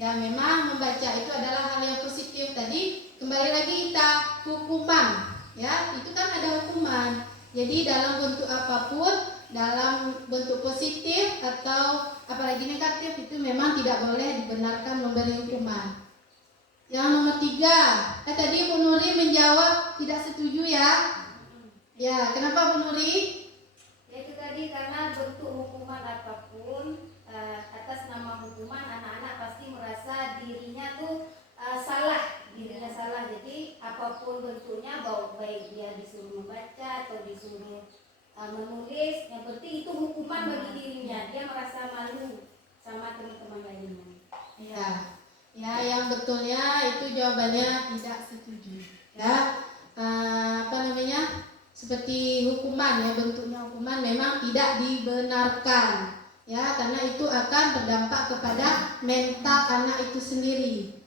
Ya memang membaca itu adalah hal yang positif. Tadi kembali lagi kita hukuman, ya itu kan ada hukuman. Jadi dalam bentuk apapun, dalam bentuk positif atau apalagi negatif itu memang tidak boleh dibenarkan memberi hukuman. Yang nomor 3, tadi Bu Nuri menjawab tidak setuju ya. Ya, kenapa Bu Nuri? Ya itu tadi karena bentuk hukuman apapun atas nama hukuman anak-anak pasti merasa dirinya tuh salah, Jadi apapun bentuknya, baik dia disuruh membaca atau disuruh menulis, yang penting itu hukuman bagi dirinya. Dia merasa malu sama teman-teman lainnya. Ya, yang betulnya itu jawabannya tidak setuju. Ya, seperti hukuman ya, bentuknya hukuman memang tidak dibenarkan. Ya, karena itu akan berdampak kepada mental anak itu sendiri.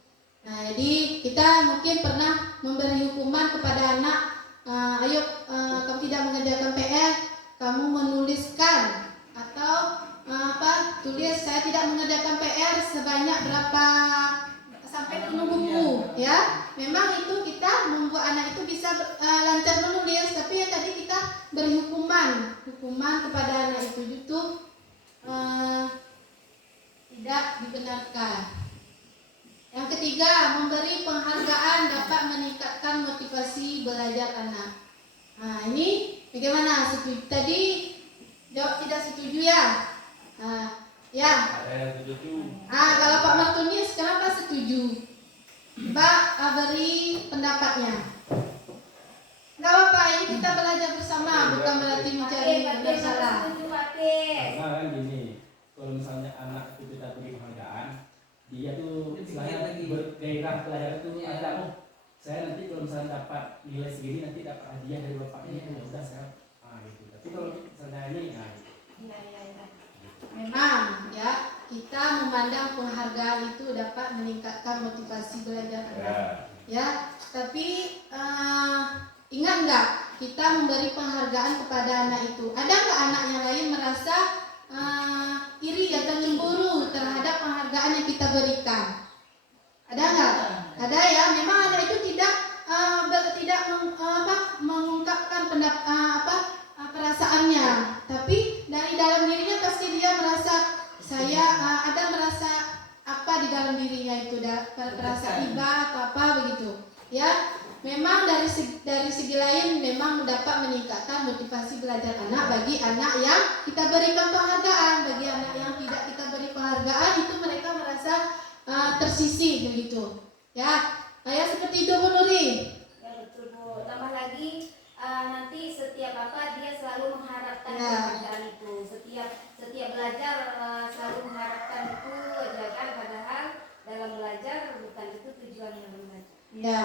Nah, jadi kita mungkin pernah memberi hukuman kepada anak, kamu tidak mengerjakan PR, kamu menuliskan atau tulis saya tidak mengerjakan PR sebanyak berapa sampai penuh buku ya. Memang itu kita membuat anak itu bisa lancar menulis, tapi ya tadi kita beri hukuman kepada anak itu tidak dibenarkan. Yang ketiga, memberi penghargaan dapat meningkatkan motivasi belajar anak. Nah, ini bagaimana? Setuju? Tadi jawab tidak setuju ya? Ya. Kalau Pak Martunis kenapa setuju? Mbak beri pendapatnya. Enggak apa-apa, ini kita belajar bersama, bukan berarti mencari masalah. Karena kan gini, kalau misalnya anak itu kita beri penghargaan, dia tuh istilahnya bergairah belajar itu ada saya nanti kalau misalnya dapat nilai segini nanti dapat hadiah dari bapaknya, ya udah saya gitu. Tapi kalau misalnya ini memang ya kita memandang penghargaan itu dapat meningkatkan motivasi belajar anak. Ya, tapi ingat nggak kita memberi penghargaan kepada anak itu? Ada nggak anak yang lain merasa iri atau cemburu terhadap penghargaan yang kita berikan? Ada nggak? Ada ya. Memang anak itu tidak mengungkapkan perasaannya, tapi dari dalam dirinya pasti dia merasa merasa apa di dalam dirinya itu merasa iba atau apa begitu. Ya, memang dari segi lain memang dapat meningkatkan motivasi belajar anak bagi anak yang kita berikan penghargaan. Bagi anak yang tidak kita beri penghargaan itu mereka merasa tersisih begitu. Ya, seperti itu Bu Nuri. Ya betul Bu. Tambah lagi nanti setiap dia selalu mengharapkan penghargaan itu. Setiap belajar selalu mengharapkan itu aja kan, padahal dalam belajar bukan itu tujuan yang belajar. Ya,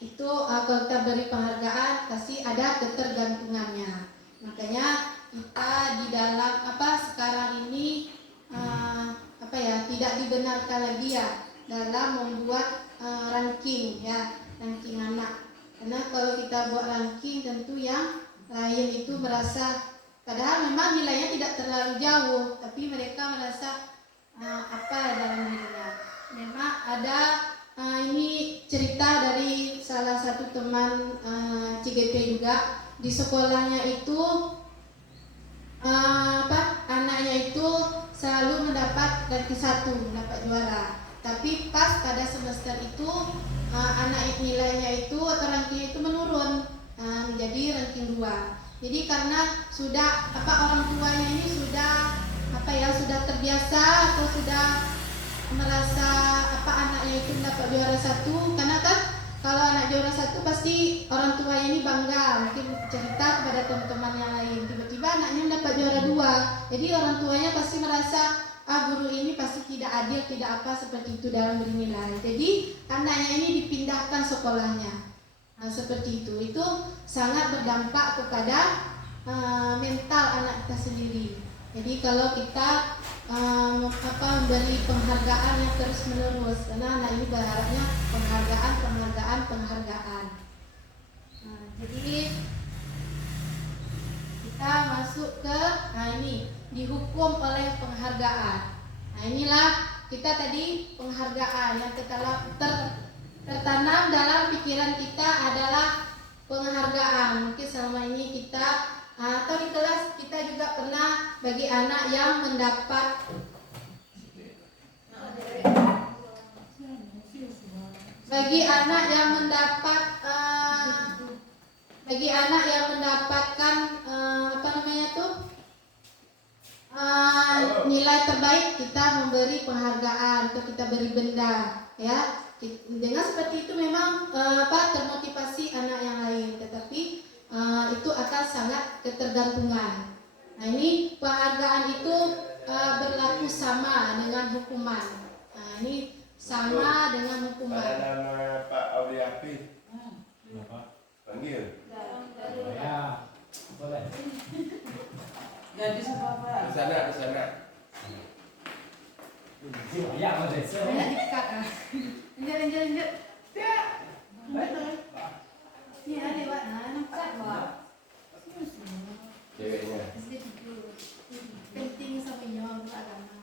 itu kalau kita beri penghargaan pasti ada ketergantungannya. Makanya kita di dalam sekarang ini tidak dibenarkan lagi ya dalam membuat ranking anak. Karena kalau kita buat ranking tentu yang lain itu merasa padahal memang nilainya tidak terlalu jauh, tapi mereka merasa dalam dirinya. Memang ada ini cerita dari salah satu teman CGP juga, di sekolahnya itu anaknya itu selalu mendapat ranking 1, mendapat juara. Tapi pas pada semester itu anak nilainya itu atau rankingnya itu menurun menjadi ranking 2. Jadi karena sudah orang tuanya ini sudah terbiasa atau sudah merasa anaknya itu mendapat juara 1, karena kan kalau anak juara 1 pasti orang tuanya ini bangga, mungkin cerita kepada teman-teman yang lain. Tiba-tiba anaknya mendapat juara 2, jadi orang tuanya pasti merasa guru ini pasti tidak adil, tidak seperti itu dalam bernilai. Jadi anaknya ini dipindahkan sekolahnya. Seperti itu sangat berdampak kepada mental anak kita sendiri. Jadi kalau kita memberi penghargaan yang terus menerus, karena anak ini berharapnya penghargaan. Jadi kita dihukum oleh penghargaan. Nah, inilah kita tadi penghargaan yang tertanam dalam pikiran kita adalah penghargaan. Mungkin selama ini kita atau di kelas kita juga pernah bagi anak yang mendapat mendapatkan apa namanya tuh nilai terbaik, kita memberi penghargaan atau kita beri benda, ya. Dengan seperti itu memang termotivasi anak yang lain, tetapi itu akan sangat ketergantungan. Nah, ini penghargaan itu berlaku sama dengan hukuman. Nah, ini sama dengan hukuman. Pada nama Pak Audi Hafiz Kenapa? panggil. Ya, boleh. Jadi siapa Pak? Di sana. Ya, boleh. Saya dikat. Lanjut. Ini ada Pak. Nampak Pak. Ceweknya. Penting sama nyawa agama.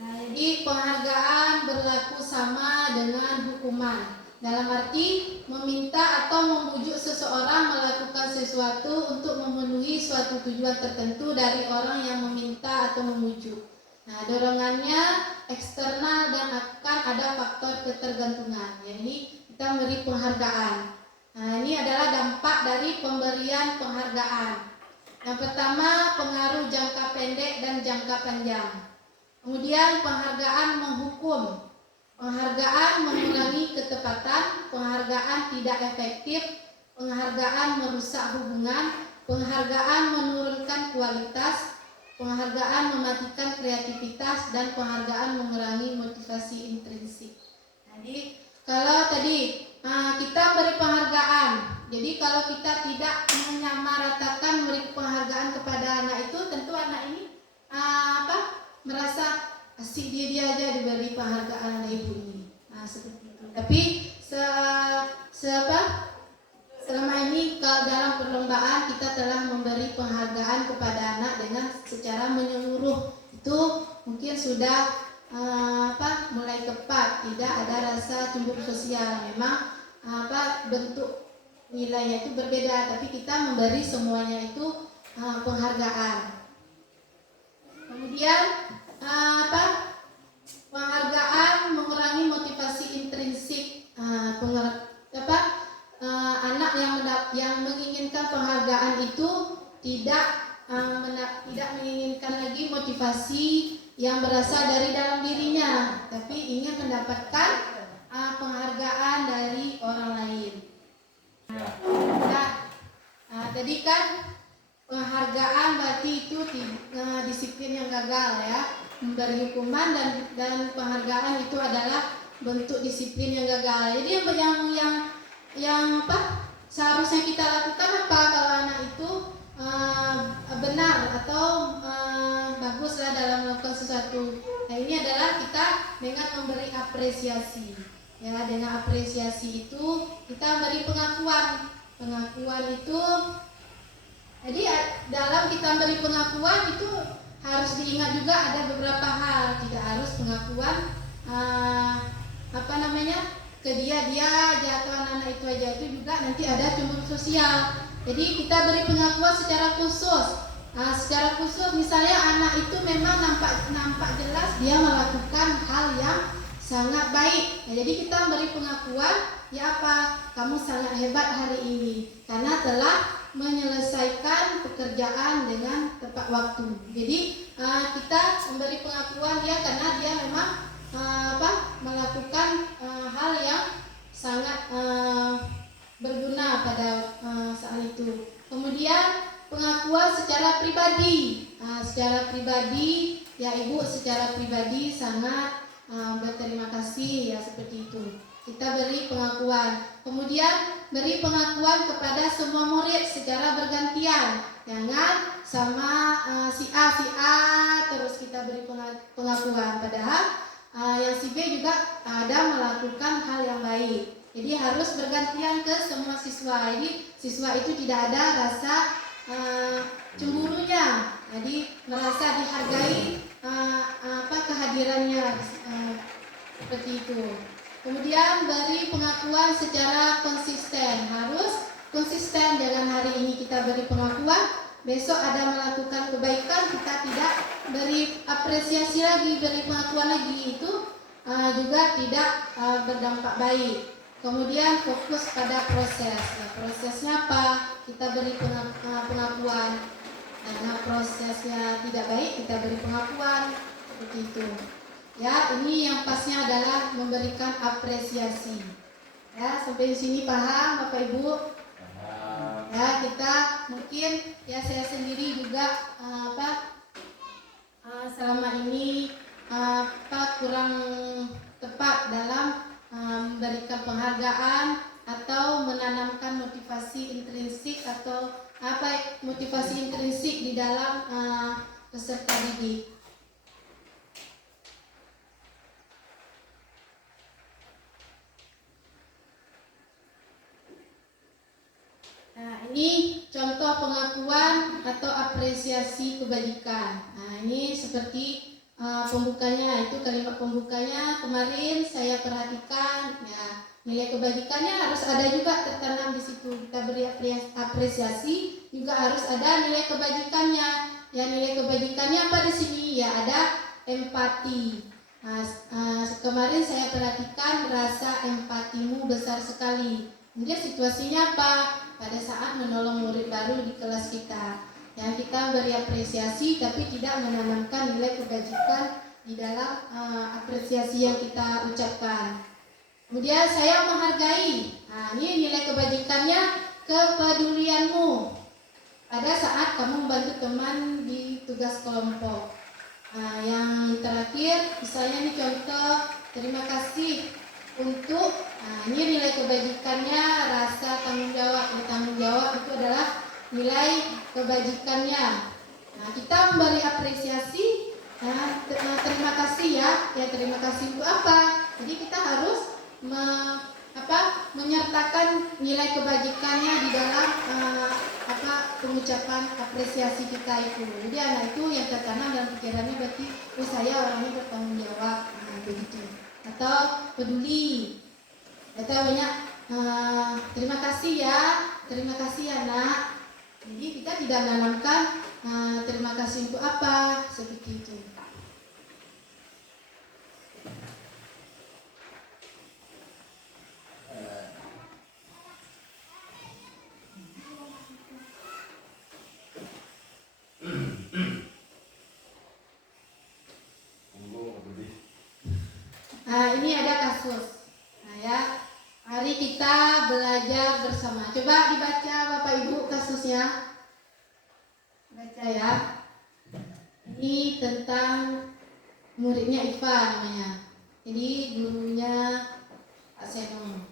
Nah, jadi penghargaan berlaku sama dengan hukuman. Dalam arti meminta atau membujuk seseorang melakukan sesuatu untuk memenuhi suatu tujuan tertentu dari orang yang meminta atau membujuk. Nah, dorongannya eksternal dan akan ada faktor ketergantungan. Jadi kita memberi penghargaan. Nah, ini adalah dampak dari pemberian penghargaan. Yang pertama, pengaruh jangka pendek dan jangka panjang. Kemudian penghargaan menghukum. Penghargaan mengurangi ketepatan, penghargaan tidak efektif, penghargaan merusak hubungan, penghargaan menurunkan kualitas, penghargaan mematikan kreativitas, dan penghargaan mengurangi motivasi intrinsik. Jadi kalau tadi kita beri penghargaan, jadi kalau kita tidak menyamaratakan memberi penghargaan kepada anak itu, tentu anak ini merasa asik dia aja diberi penghargaan oleh ibu ini. Nah, seperti itu. Tapi selama ini kalau dalam perlombaan kita telah memberi penghargaan kepada anak dengan secara menyeluruh, itu mungkin sudah mulai tepat, tidak ada rasa cemburu sosial. Memang bentuk nilainya itu berbeda, tapi kita memberi semuanya itu penghargaan. Kemudian penghargaan mengurangi motivasi intrinsik. Anak yang menginginkan penghargaan itu tidak menginginkan lagi motivasi yang berasal dari dalam dirinya, tapi ingin mendapatkan penghargaan dari orang lain. Tadi kan penghargaan berarti itu disiplin yang gagal, ya. Memberi hukuman dan penghargaan itu adalah bentuk disiplin yang gagal. Jadi yang seharusnya kita lakukan apa kalau anak itu benar atau baguslah dalam melakukan sesuatu. Nah, ini adalah kita dengan memberi apresiasi. Ya, dengan apresiasi itu kita beri pengakuan. Pengakuan itu, jadi dalam kita beri pengakuan itu harus diingat juga ada beberapa hal. Tidak harus pengakuan ke dia aja atau anak-anak itu aja, itu juga nanti ada cemburu sosial. Jadi kita beri pengakuan secara khusus. Secara khusus misalnya anak itu memang nampak jelas dia melakukan hal yang sangat baik. Nah, jadi kita beri pengakuan, ya kamu sangat hebat hari ini karena telah menyelesaikan pekerjaan dengan tepat waktu. Jadi kita memberi pengakuan dia karena dia memang melakukan hal yang sangat berguna pada saat itu. Kemudian pengakuan secara pribadi. Secara pribadi, ya ibu secara pribadi sangat berterima kasih, ya seperti itu. Kita beri pengakuan. Kemudian beri pengakuan kepada semua murid secara bergantian. Jangan sama si A terus kita beri pengakuan. Padahal yang si B juga ada melakukan hal yang baik. Jadi harus bergantian ke semua siswa. Jadi siswa itu tidak ada rasa cemburunya. Jadi merasa dihargai kehadirannya seperti itu. Kemudian beri pengakuan secara konsisten. Harus konsisten, dalam hari ini kita beri pengakuan, besok ada melakukan kebaikan kita tidak beri apresiasi lagi, beri pengakuan lagi, itu juga tidak berdampak baik. Kemudian fokus pada proses. Prosesnya apa? Kita beri pengakuan. Karena prosesnya tidak baik, kita beri pengakuan seperti itu. Ya, ini yang pasnya adalah memberikan apresiasi. Ya, sampai di sini paham Bapak Ibu? Ya, kita mungkin ya saya sendiri juga selama ini kurang tepat dalam memberikan penghargaan atau menanamkan motivasi intrinsik atau motivasi intrinsik di dalam peserta didik. Nah, ini contoh pengakuan atau apresiasi kebajikan. Nah, ini seperti pembukanya, itu kalimat pembukanya kemarin saya perhatikan. Ya, nilai kebajikannya harus ada juga tertanam di situ. Kita beri apresiasi, juga harus ada nilai kebajikannya. Ya, nilai kebajikannya apa di sini? Ya, ada empati. Nah, kemarin saya perhatikan rasa empatimu besar sekali. Kemudian situasinya apa? Pada saat menolong murid baru di kelas kita, yang kita beri apresiasi tapi tidak menanamkan nilai kebajikan di dalam apresiasi yang kita ucapkan. Kemudian saya menghargai. Nah, ini nilai kebajikannya, kepedulianmu pada saat kamu membantu teman di tugas kelompok. Nah, yang terakhir misalnya ini contoh terima kasih untuk, ini nilai kebajikannya, rasa tanggung jawab. Tanggung jawab itu adalah nilai kebajikannya. Nah, kita memberi apresiasi, terima kasih ya. Ya, terima kasih untuk apa? Jadi kita harus menyertakan nilai kebajikannya di dalam pengucapan apresiasi kita itu. Jadi anak itu yang tertanam dalam pikirannya berarti saya orangnya bertanggung jawab, begitu. Atau peduli, atau banyak terima kasih ya nak. Jadi kita tidak menanamkan terima kasih untuk apa, seperti itu. Nah, ini ada kasus. Nah, ya, mari kita belajar bersama. Coba dibaca Bapak Ibu kasusnya. Baca ya. Ini tentang muridnya Iva namanya. Jadi gurunya Pak Seno.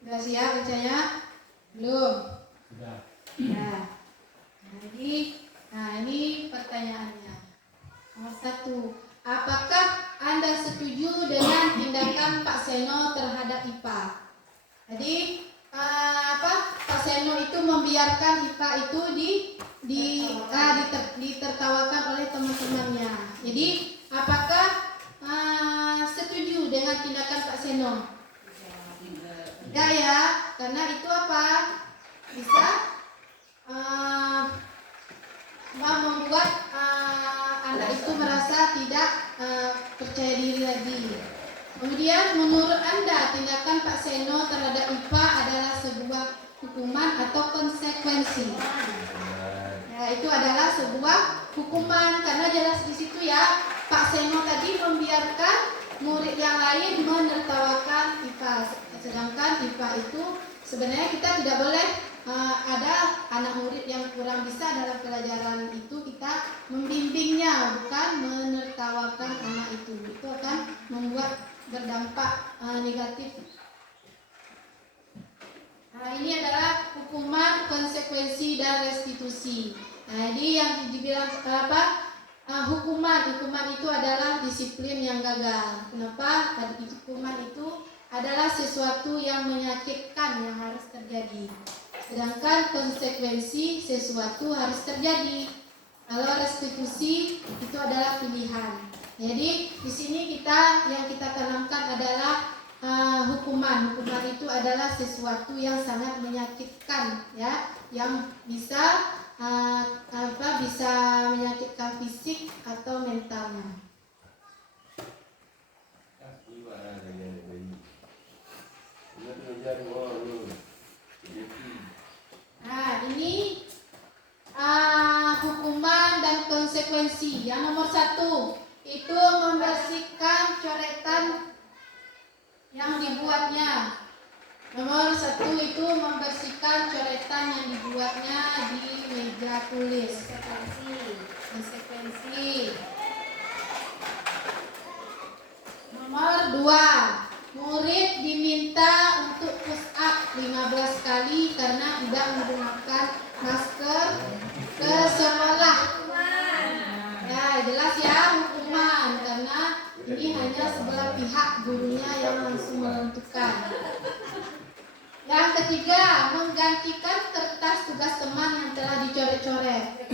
Sudah siap bacanya? Belum? Sudah. Nah, ini pertanyaannya. Nomor 1, apakah Anda setuju dengan tindakan Pak Seno terhadap IPA? Jadi Pak Seno itu membiarkan IPA itu ditertawakan oleh teman-temannya. Jadi apakah setuju dengan tindakan Pak Seno? Tidak ya, karena itu apa? Bisa membuat anak itu merasa tidak percaya diri lagi. Kemudian menurut Anda tindakan Pak Seno terhadap IPA adalah sebuah hukuman atau konsekuensi? Ya, itu adalah sebuah hukuman karena jelas di situ ya, Pak Seno tadi membiarkan murid yang lain menertawakan IPA, sedangkan IPA itu sebenarnya kita tidak boleh ada anak murid yang kurang bisa dalam pelajaran itu, kita membimbingnya, bukan menertawakan anak itu akan membuat berdampak negatif. Ini adalah hukuman, konsekuensi, dan restitusi. Jadi yang dibilang hukuman itu adalah disiplin yang gagal. Kenapa? Tadi hukuman itu adalah sesuatu yang menyakitkan yang harus terjadi. Sedangkan konsekuensi sesuatu harus terjadi. Kalau restitusi itu adalah pilihan. Jadi di sini yang kita tanamkan adalah hukuman. Hukuman itu adalah sesuatu yang sangat menyakitkan, ya, yang bisa bisa menyakitkan fisik atau mentalnya. Nah, ini hukuman dan konsekuensi. Yang nomor 1 itu membersihkan coretan yang dibuatnya. Nomor 1 itu membersihkan coretan yang dibuatnya di meja tulis. Konsekuensi. Nomor 2, murid diminta untuk push up 15 kali karena tidak menggunakan masker ke sekolah. Ya, jelas ya, hukuman, karena ini hanya sebelah pihak, gurunya yang langsung menentukan. Yang ketiga, menggantikan kertas tugas teman yang telah dicoret-coret.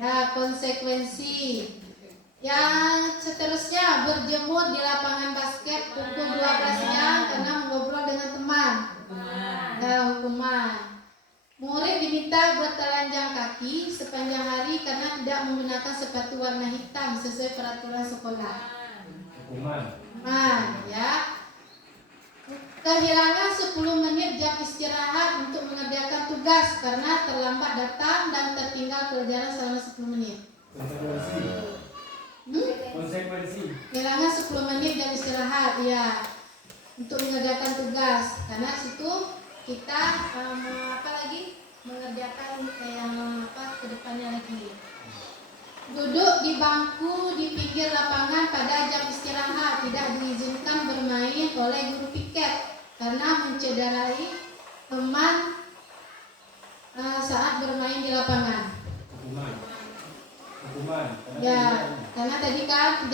Ya, konsekuensi. Yang seterusnya, berjemur di lapangan basket pukul 12 siang karena mengobrol dengan teman. Ya, hukuman. Murid diminta bertelanjang kaki sepanjang hari karena tidak menggunakan sepatu warna hitam sesuai peraturan sekolah. Hukuman. Ya. Kehilangan 10 menit jam istirahat untuk mengerjakan tugas karena terlambat datang dan tertinggal pelajaran selama 10 menit. Konsekuensi. Kehilangan 10 menit jam istirahat, ya, untuk mengerjakan tugas karena situ kita mengerjakan yang ke depannya lagi. Duduk di bangku di pinggir lapangan pada jam istirahat, tidak diizinkan bermain oleh guru piket karena mencederai teman saat bermain di lapangan. Hukuman. Ya, karena tadi kan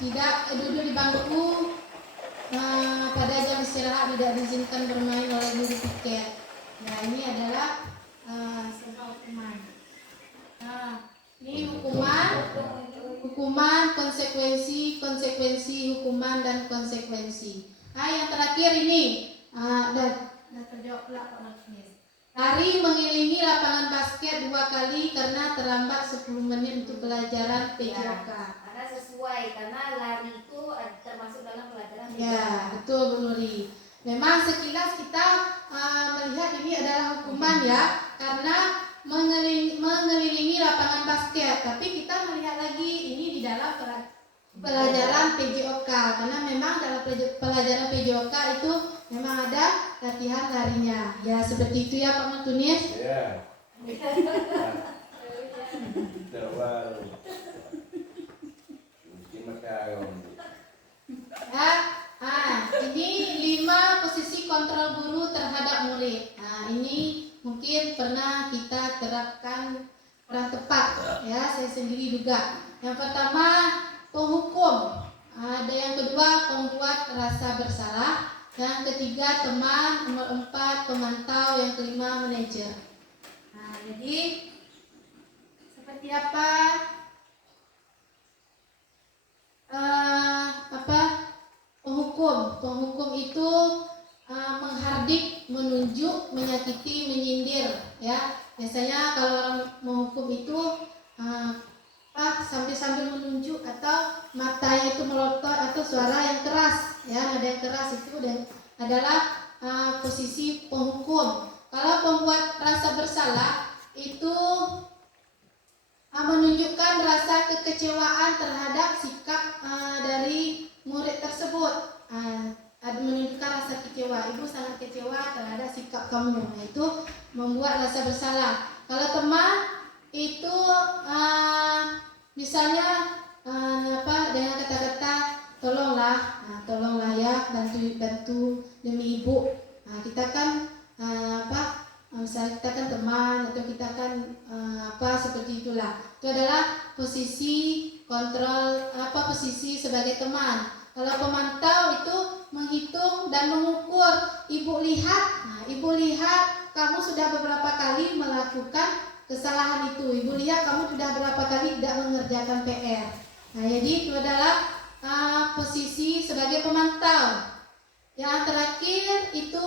tidak duduk di bangku pada jam istirahat, tidak diizinkan bermain oleh guru piket. Nah, ini adalah sebuah hukuman. Ini hukuman, konsekuensi, hukuman dan konsekuensi. Yang terakhir ini, dan terjawab pula Pak Martinez. Lari mengelilingi lapangan basket 2 kali karena terlambat 10 menit untuk pelajaran PJOK. Karena sesuai, karena lari itu termasuk dalam pelajaran PJOK. Ya, betul Bu Nuri. Memang sekilas kita melihat ini adalah hukuman, ya, karena mengelilingi lapangan basket. Tapi kita melihat lagi ini di dalam pelajaran PJOK, karena memang dalam pelajaran PJOK itu memang ada latihan larinya. Ya, seperti itu ya Pak Martinez. Ya. Terlalu. Mungkin makarong. Ya, ini 5 posisi kontrol guru terhadap murid. Ini mungkin pernah kita terapkan kurang tepat, ya, saya sendiri juga. Yang pertama, penghukum. Ada yang kedua, pembuat rasa bersalah. Yang ketiga, teman. Nomor 4, pemantau. Yang kelima, manajer. Jadi seperti apa? Penghukum itu menghardik, menunjuk, menyakiti, menyindir, ya. Biasanya kalau orang menghukum itu sambil menunjuk atau matanya itu melotot atau suara yang keras, ya, nada yang keras itu adalah posisi penghukum. Kalau pembuat rasa bersalah itu menunjukkan rasa kekecewaan terhadap sikap dari murid tersebut. ada menunjukkan rasa kecewa. Ibu sangat kecewa terhadap sikap kamu. Nah, itu membuat rasa bersalah. Kalau teman itu misalnya dengan kata-kata tolonglah, tolonglah ya, bantu demi ibu. Nah, kita kan misalnya kita kan teman atau kita kan seperti itulah. Itu adalah posisi kontrol posisi sebagai teman. Kalau pemantau itu menghitung dan mengukur. Ibu lihat kamu sudah beberapa kali melakukan kesalahan itu. Ibu lihat kamu sudah berapa kali tidak mengerjakan PR. Nah, jadi itu adalah posisi sebagai pemantau. Yang terakhir itu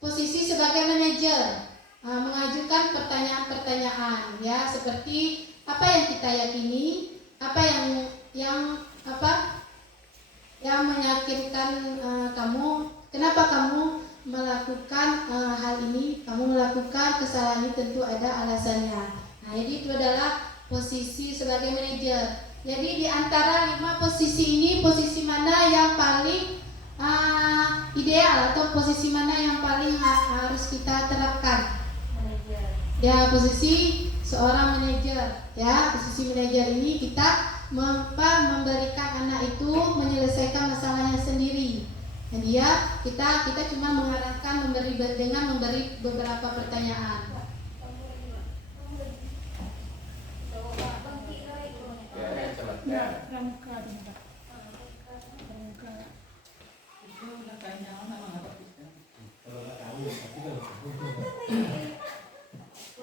posisi sebagai manajer, mengajukan pertanyaan-pertanyaan, ya, seperti apa yang kita yakini, apa yang meyakinkan kamu, kenapa kamu melakukan hal ini, kamu melakukan kesalahan ini, tentu ada alasannya. Nah, jadi itu adalah posisi sebagai manajer. Jadi di antara 5 posisi ini, posisi mana yang paling ideal atau posisi mana yang paling harus kita terapkan? Manajer. Ya, posisi seorang manajer. Ya, posisi manajer ini kita memberikan anak itu menyelesaikan masalahnya sendiri. Dan kita cuma mengarahkan dengan memberi beberapa pertanyaan. Itu udah kayaknya sama apa kita. Kalau nggak tahu, tapi kalau tahu.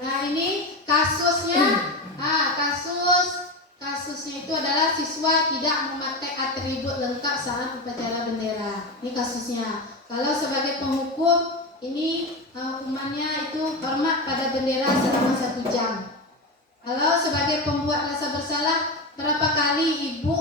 Nah, ini kasusnya itu adalah siswa tidak memakai atribut lengkap saat upacara bendera. Ini kasusnya. Kalau sebagai penghukum, ini hukumannya itu hormat pada bendera selama 1 jam. Kalau sebagai pembuat rasa bersalah, berapa kali ibu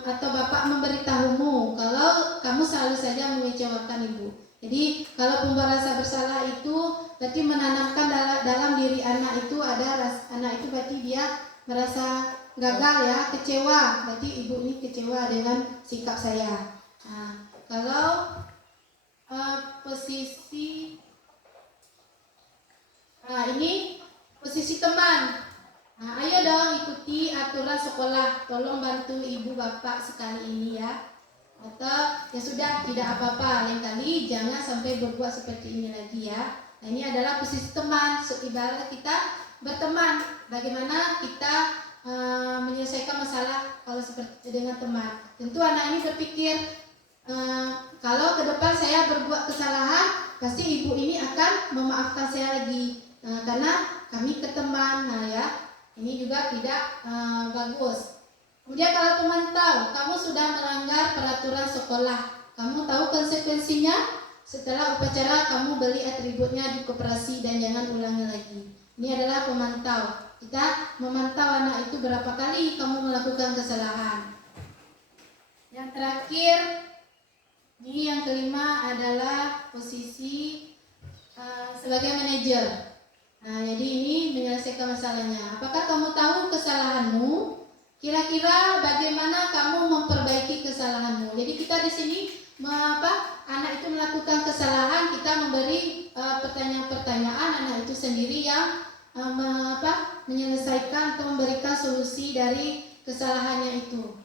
atau bapak memberitahumu kalau kamu selalu saja mengecewakan ibu. Jadi kalau pembuat rasa bersalah itu berarti menanamkan dalam diri anak itu anak itu berarti dia merasa gagal, ya, kecewa. Berarti ibu ini kecewa dengan sikap saya. Nah, kalau posisi ini posisi teman. Nah, ayo dong ikuti aturan sekolah. Tolong bantu ibu bapak sekali ini, ya. Atau ya sudah, tidak apa-apa, lain kali jangan sampai berbuat seperti ini lagi, ya. Nah, ini adalah posisi teman. Ibarat kita berteman, bagaimana kita menyelesaikan masalah kalau seperti dengan teman. Tentu anak ini berpikir kalau ke depan saya berbuat kesalahan, pasti ibu ini akan memaafkan saya lagi, karena kami keteman. Nah, ya, ini juga tidak bagus. Kemudian kalau pemantau, kamu sudah melanggar peraturan sekolah, kamu tahu konsekuensinya. Setelah upacara kamu beli atributnya di koperasi dan jangan ulangi lagi. Ini adalah pemantau. Kita memantau anak itu berapa kali kamu melakukan kesalahan. Yang terakhir, ini yang kelima adalah posisi sebagai manajer. Nah, jadi ini menyelesaikan masalahnya. Apakah kamu tahu kesalahanmu? Kira-kira bagaimana kamu memperbaiki kesalahanmu? Jadi kita di sini anak itu melakukan kesalahan, kita memberi pertanyaan-pertanyaan, anak itu sendiri yang menyelesaikan atau memberikan solusi dari kesalahannya itu.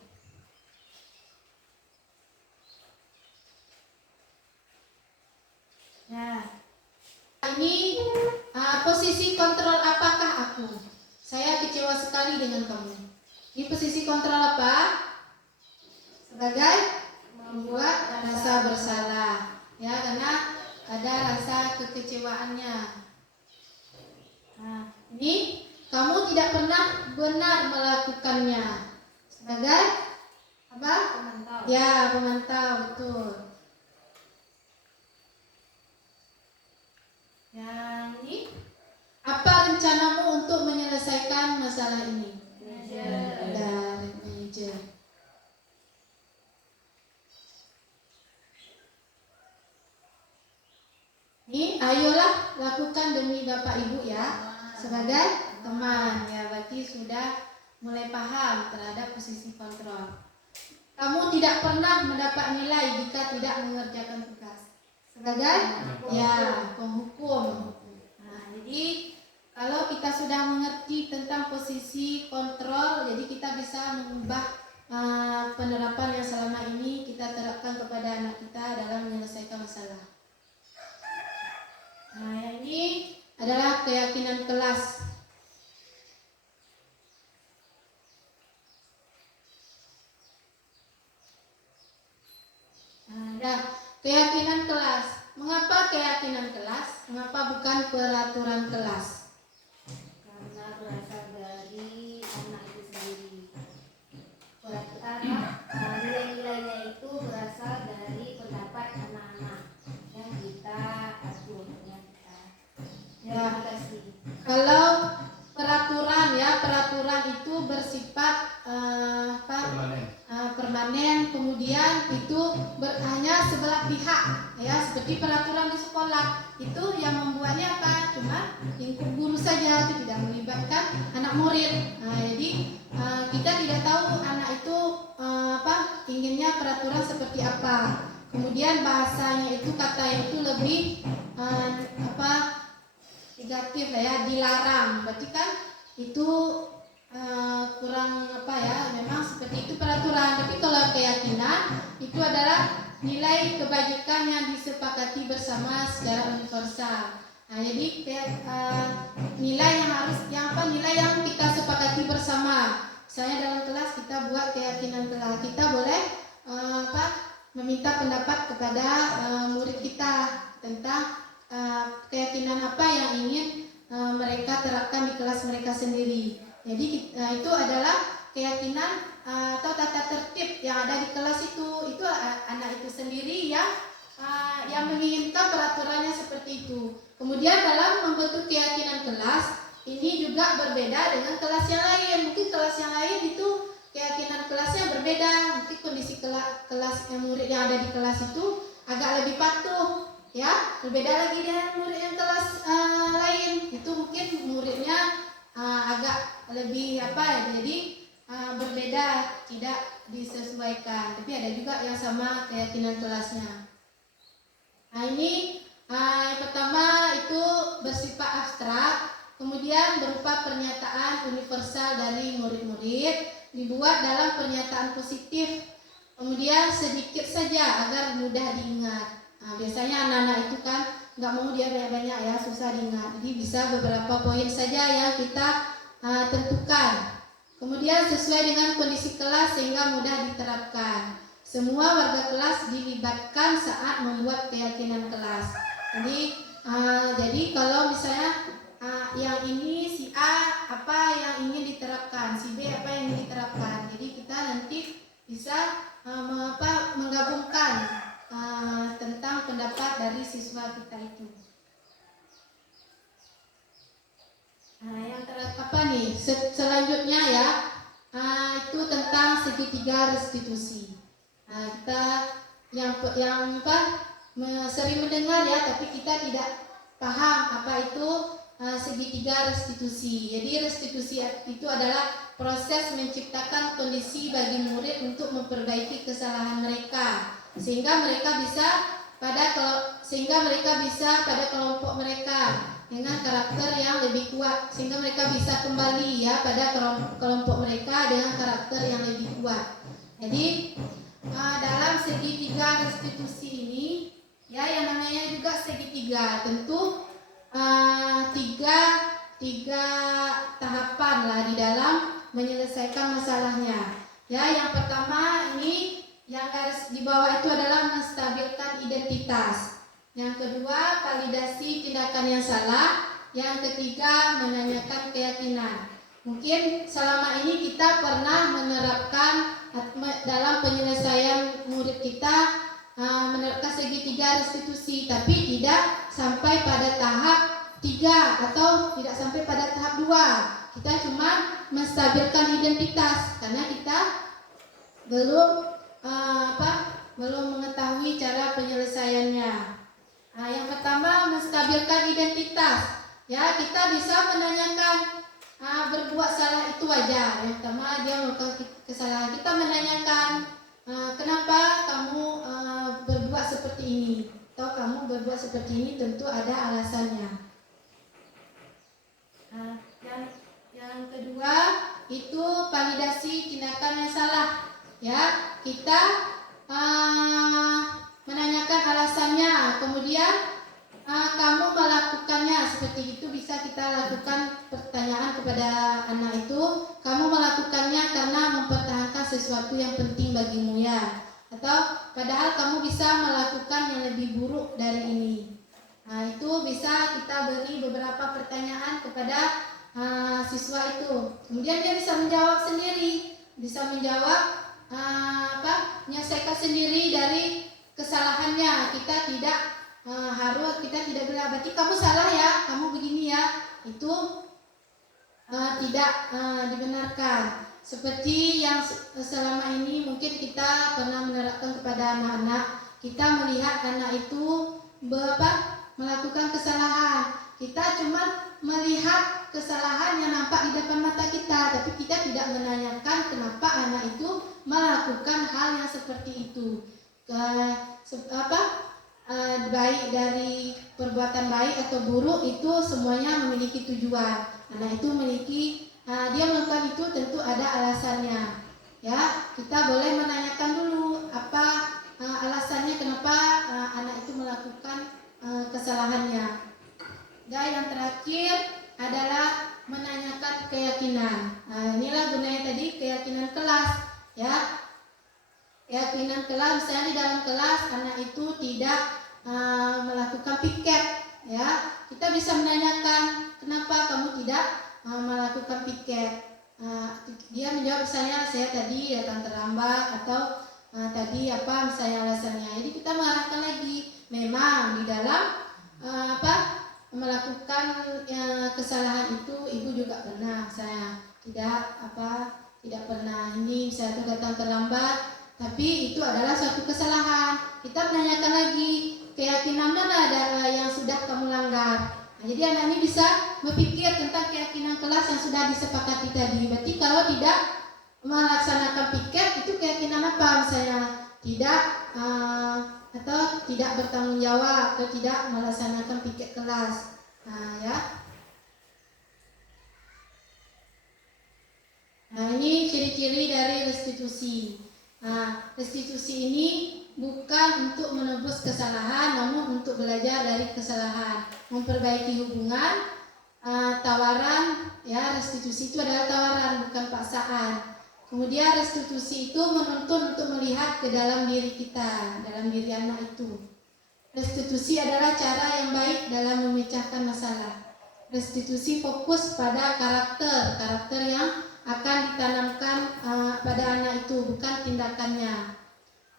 Nah, ini posisi kontrol apakah aku? Saya kecewa sekali dengan kamu. Ini posisi kontrol apa? Sebagai membuat rasa bersalah, ya, karena ada rasa kekecewaannya. Nah, ini kamu tidak pernah benar melakukannya. Sebagai apa? Pemantau. Ya, pemantau, betul. Yang ini, apa rencanamu untuk menyelesaikan masalah ini? Dari manajer. Ini ayolah lakukan demi bapak ibu, ya, sebagai teman, ya, berarti sudah mulai paham terhadap posisi kontrol. kamu tidak pernah mendapat nilai jika tidak mengerjakan tugas. Sebagai penghukum. Nah, jadi kalau kita sudah mengerti tentang posisi kontrol, jadi kita bisa mengubah penerapan yang selama ini kita terapkan kepada anak kita dalam menyelesaikan masalah. Nah, yang ini adalah keyakinan kelas. Keyakinan kelas. Mengapa keyakinan kelas? Mengapa bukan peraturan kelas? Karena berasal dari anak itu sendiri. Nilai-nilainya itu berasal dari pendapat anak-anak yang kita atur, yang kita kasih. Kalau peraturan itu bersifat permanen, kemudian itu hanya sebelah pihak, ya, seperti peraturan di sekolah itu yang membuatnya apa? Cuma lingkup guru saja, itu tidak melibatkan anak murid. Nah, jadi kita tidak tahu anak itu inginnya peraturan seperti apa. Kemudian bahasanya itu katanya itu lebih negatif ya, dilarang. Berarti kan itu kurang memang seperti itu peraturan. Tapi kalau keyakinan itu adalah nilai kebajikan yang disepakati bersama secara universal. Nah, jadi nilai yang kita sepakati bersama. Misalnya dalam kelas kita buat keyakinan kelas, kita boleh meminta pendapat kepada murid kita tentang keyakinan apa yang ingin mereka terapkan di kelas mereka sendiri. Jadi itu adalah keyakinan atau tata tertib yang ada di kelas itu anak itu sendiri yang menginginkan peraturannya seperti itu. Kemudian dalam membentuk keyakinan kelas ini juga berbeda dengan kelas yang lain. Mungkin kelas yang lain itu keyakinan kelasnya berbeda. Mungkin kondisi kelas murid yang ada di kelas itu agak lebih patuh, ya, berbeda lagi dengan murid yang kelas lain. Itu mungkin muridnya agak lebih jadi berbeda, tidak disesuaikan. Tapi ada juga yang sama keyakinan kelasnya. Nah, ini yang pertama itu bersifat abstrak, kemudian berupa pernyataan universal dari murid-murid, dibuat dalam pernyataan positif, kemudian sedikit saja agar mudah diingat. Nah, biasanya anak-anak itu kan nggak mau dia banyak-banyak ya, susah diingat. Jadi bisa beberapa poin saja yang kita tentukan. Kemudian sesuai dengan kondisi kelas sehingga mudah diterapkan. Semua warga kelas dilibatkan saat membuat keyakinan kelas. Jadi kalau misalnya yang ini si A apa yang ingin diterapkan, si B apa yang ingin diterapkan. Jadi kita nanti bisa menggabungkan tentang pendapat dari siswa kita itu. Nah, yang selanjutnya ya, itu tentang segitiga restitusi. Nah, kita sering mendengar ya, tapi kita tidak paham apa itu segitiga restitusi. Jadi restitusi itu adalah proses menciptakan kondisi bagi murid untuk memperbaiki kesalahan mereka, sehingga mereka bisa pada kelompok mereka dengan karakter yang lebih kuat, sehingga mereka bisa kembali ya pada kelompok mereka dengan karakter yang lebih kuat. Jadi dalam segitiga restitusi ini ya, yang namanya juga segitiga, tentu tiga tahapan lah di dalam menyelesaikan masalahnya. Ya, yang pertama ini yang garis di bawah itu adalah menstabilkan identitas. Yang kedua, validasi tindakan yang salah. Yang ketiga, menanyakan keyakinan. Mungkin selama ini kita pernah menerapkan dalam penyelesaian murid kita menerapkan segitiga restitusi, tapi tidak sampai pada tahap 3 atau tidak sampai pada tahap 2. Kita cuma menstabilkan identitas karena kita belum mengetahui cara penyelesaiannya. Nah, yang pertama menstabilkan identitas. Ya, kita bisa menanyakan berbuat salah itu wajar. Yang pertama dia melakukan kesalahan. Kita menanyakan kenapa kamu berbuat seperti ini atau kamu berbuat seperti ini, tentu ada alasannya. Yang kedua itu validasi tindakan yang salah. Ya, kita menanyakan alasannya, kemudian kamu melakukannya. Seperti itu bisa kita lakukan pertanyaan kepada anak itu, kamu melakukannya karena mempertahankan sesuatu yang penting bagimu ya, atau padahal kamu bisa melakukan yang lebih buruk dari ini. Nah, itu bisa kita beri beberapa pertanyaan kepada siswa itu. Kemudian dia bisa menjawab sendiri, bisa menjawab menyelesaikan sendiri dari kesalahannya. Kita tidak kita tidak bilang berarti kamu salah ya, kamu begini ya. Itu tidak dibenarkan. Seperti yang selama ini mungkin kita pernah menerapkan kepada anak-anak. Kita melihat anak itu melakukan kesalahan. Kita cuma melihat kesalahan yang nampak di depan mata kita, tapi kita tidak menanyakan kenapa anak itu melakukan hal yang seperti itu. Baik dari perbuatan baik atau buruk itu semuanya memiliki tujuan. Anak itu dia melakukan itu tentu ada alasannya. Ya, kita boleh menanyakan dulu apa alasannya kenapa anak itu melakukan kesalahannya. Dan yang terakhir adalah menanyakan keyakinan. Nah, inilah gunanya tadi keyakinan kelas, ya. Keyakinan kelas, misalnya di dalam kelas anak itu tidak melakukan piket, ya. Kita bisa menanyakan kenapa kamu tidak melakukan piket. Dia menjawab misalnya saya tadi datang terlambat atau tadi apa misalnya alasannya. Jadi kita mengarahkan lagi. Memang di dalam melakukan kesalahan itu ibu juga pernah, saya tidak pernah ini saya tuh datang terlambat, tapi itu adalah suatu kesalahan. Kita menanyakan lagi keyakinan mana ada yang sudah kamu langgar. Nah, jadi anak ini bisa berpikir tentang keyakinan kelas yang sudah disepakati tadi. Berarti kalau tidak melaksanakan piket itu keyakinan apa misalnya? Tidak atau tidak bertanggung jawab atau tidak melaksanakan piket kelas. Nah, ya. Nah, ini ciri-ciri dari restitusi. Nah, restitusi ini bukan untuk menebus kesalahan, namun untuk belajar dari kesalahan, memperbaiki hubungan. Tawaran, ya, restitusi itu adalah tawaran, bukan paksaan. Kemudian restitusi itu menuntun untuk melihat ke dalam diri kita, dalam diri anak itu. Restitusi adalah cara yang baik dalam memecahkan masalah. Restitusi fokus pada karakter yang akan ditanamkan pada anak itu, bukan tindakannya.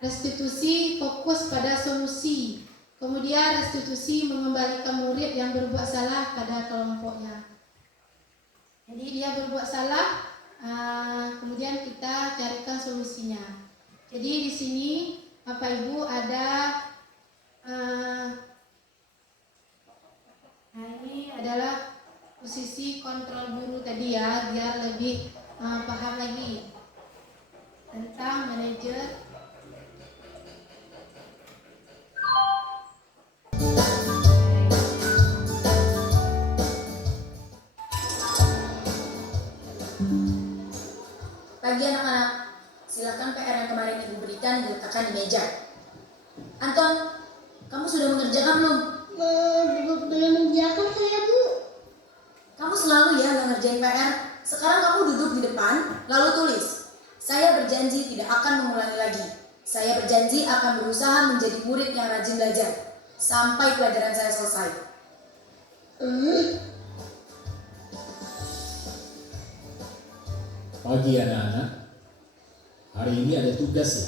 Restitusi fokus pada solusi. Kemudian restitusi mengembalikan murid yang berbuat salah pada kelompoknya. Jadi dia berbuat salah, kemudian kita carikan solusinya. Jadi di sini Bapak Ibu ada ini adalah posisi kontrol guru tadi ya, biar lebih paham lagi tentang manajer. Pagi anak-anak, silakan PR yang kemarin ibu berikan diletakkan di meja. Anton, kamu sudah mengerjakan belum? Belum mengerjakan saya, Bu. Kamu selalu ya nggak ngerjain PR. Sekarang kamu duduk di depan, lalu tulis. Saya berjanji tidak akan mengulangi lagi. Saya berjanji akan berusaha menjadi murid yang rajin belajar sampai pelajaran saya selesai. Pagi anak-anak, hari ini ada tugas ya.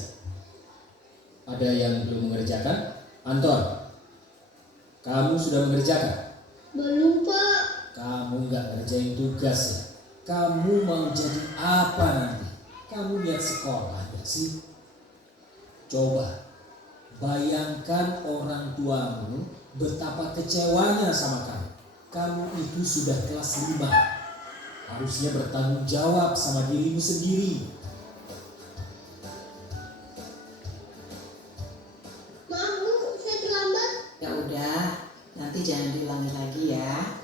Ada yang belum mengerjakan? Anton, kamu sudah mengerjakan? Belum, Pak. Kamu nggak ngerjain tugas ya? Kamu mau jadi apa nanti? Kamu lihat sekolah nggak sih? Coba bayangkan orang tuamu betapa kecewanya sama kamu. Kamu itu sudah kelas 5. Harusnya bertanggung jawab sama dirimu sendiri. lagi ya.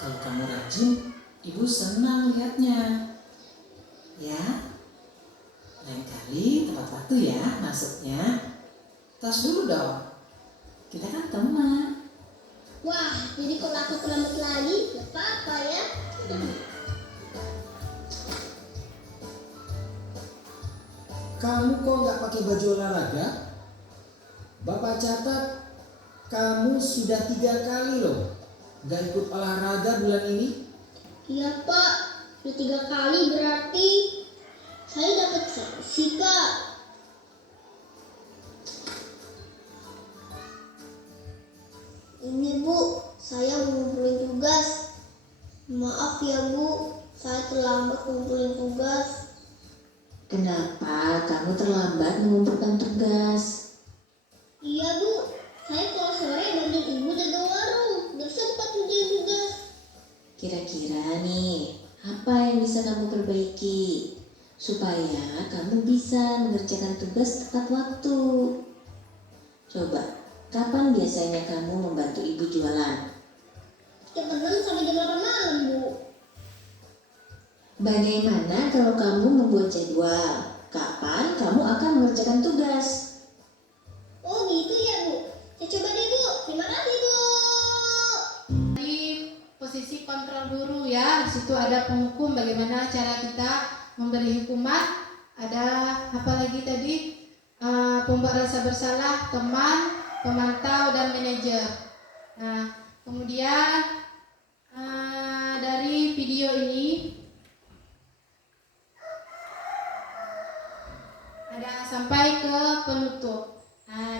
Kalau kamu rajin, ibu senang lihatnya. Ya, lain kali tepat waktu ya masuknya. Tas dulu dong. Kita kan teman. Wah, jadi kalau aku terlambat lagi, gak apa-apa ya. Kamu kok nggak pakai baju olahraga? Bapak catat kamu sudah 3 kali loh nggak ikut olahraga bulan ini. Iya Pak, sudah 3 kali berarti saya dapat sanksi Pak. Ini Bu, saya mau ngumpulin tugas. Maaf ya Bu, saya terlambat ngumpulin tugas. Kenapa kamu terlambat mengumpulkan tugas? Iya Bu, saya kalau sore bantuin Ibu jaga warung, gak sempat ngumpulin tugas. Kira-kira nih, apa yang bisa kamu perbaiki supaya kamu bisa mengerjakan tugas tepat waktu? Coba, kapan biasanya kamu membantu ibu jualan? Setiap malam sampai jam 8 malam Bu. Bagaimana kalau kamu membuat jadwal? Kapan kamu akan mengerjakan tugas? Oh gitu ya Bu, saya coba deh Bu, terima kasih Bu. Di posisi kontrol guru ya, di situ ada penghukum, bagaimana cara kita memberi hukuman. Ada apa lagi tadi? Pembuat rasa bersalah, teman, pemantau dan manajer. Nah, kemudian dari video ini ada sampai ke penutup. Nah,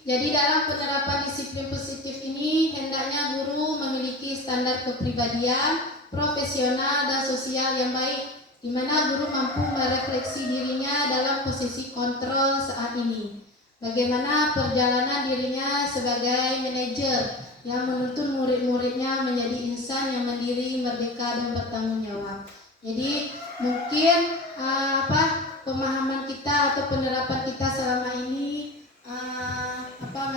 jadi dalam penerapan disiplin positif ini hendaknya guru memiliki standar kepribadian, profesional dan sosial yang baik, di mana guru mampu merefleksi dirinya dalam posisi kontrol saat ini. Bagaimana perjalanan dirinya sebagai manajer yang menuntun murid-muridnya menjadi insan yang mandiri, merdeka dan bertanggung jawab. Jadi mungkin pemahaman kita atau penerapan kita selama ini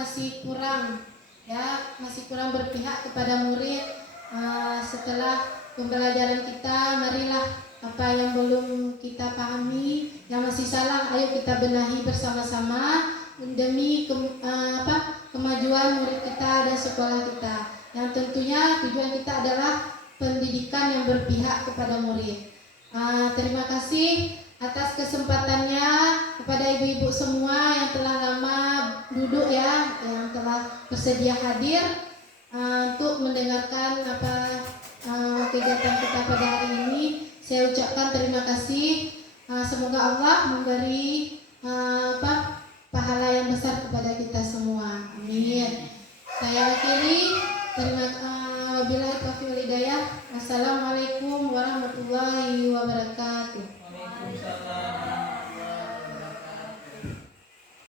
masih kurang ya, masih kurang berpihak kepada murid. Setelah pembelajaran kita, marilah apa yang belum kita pahami, yang masih salah, ayo kita benahi bersama-sama demi kemajuan murid kita dan sekolah kita. Yang tentunya tujuan kita adalah pendidikan yang berpihak kepada murid. Terima kasih atas kesempatannya kepada ibu-ibu semua yang telah lama duduk ya, yang telah bersedia hadir untuk mendengarkan kegiatan kita pada hari ini. Saya ucapkan terima kasih. Semoga Allah memberi pahala yang besar kepada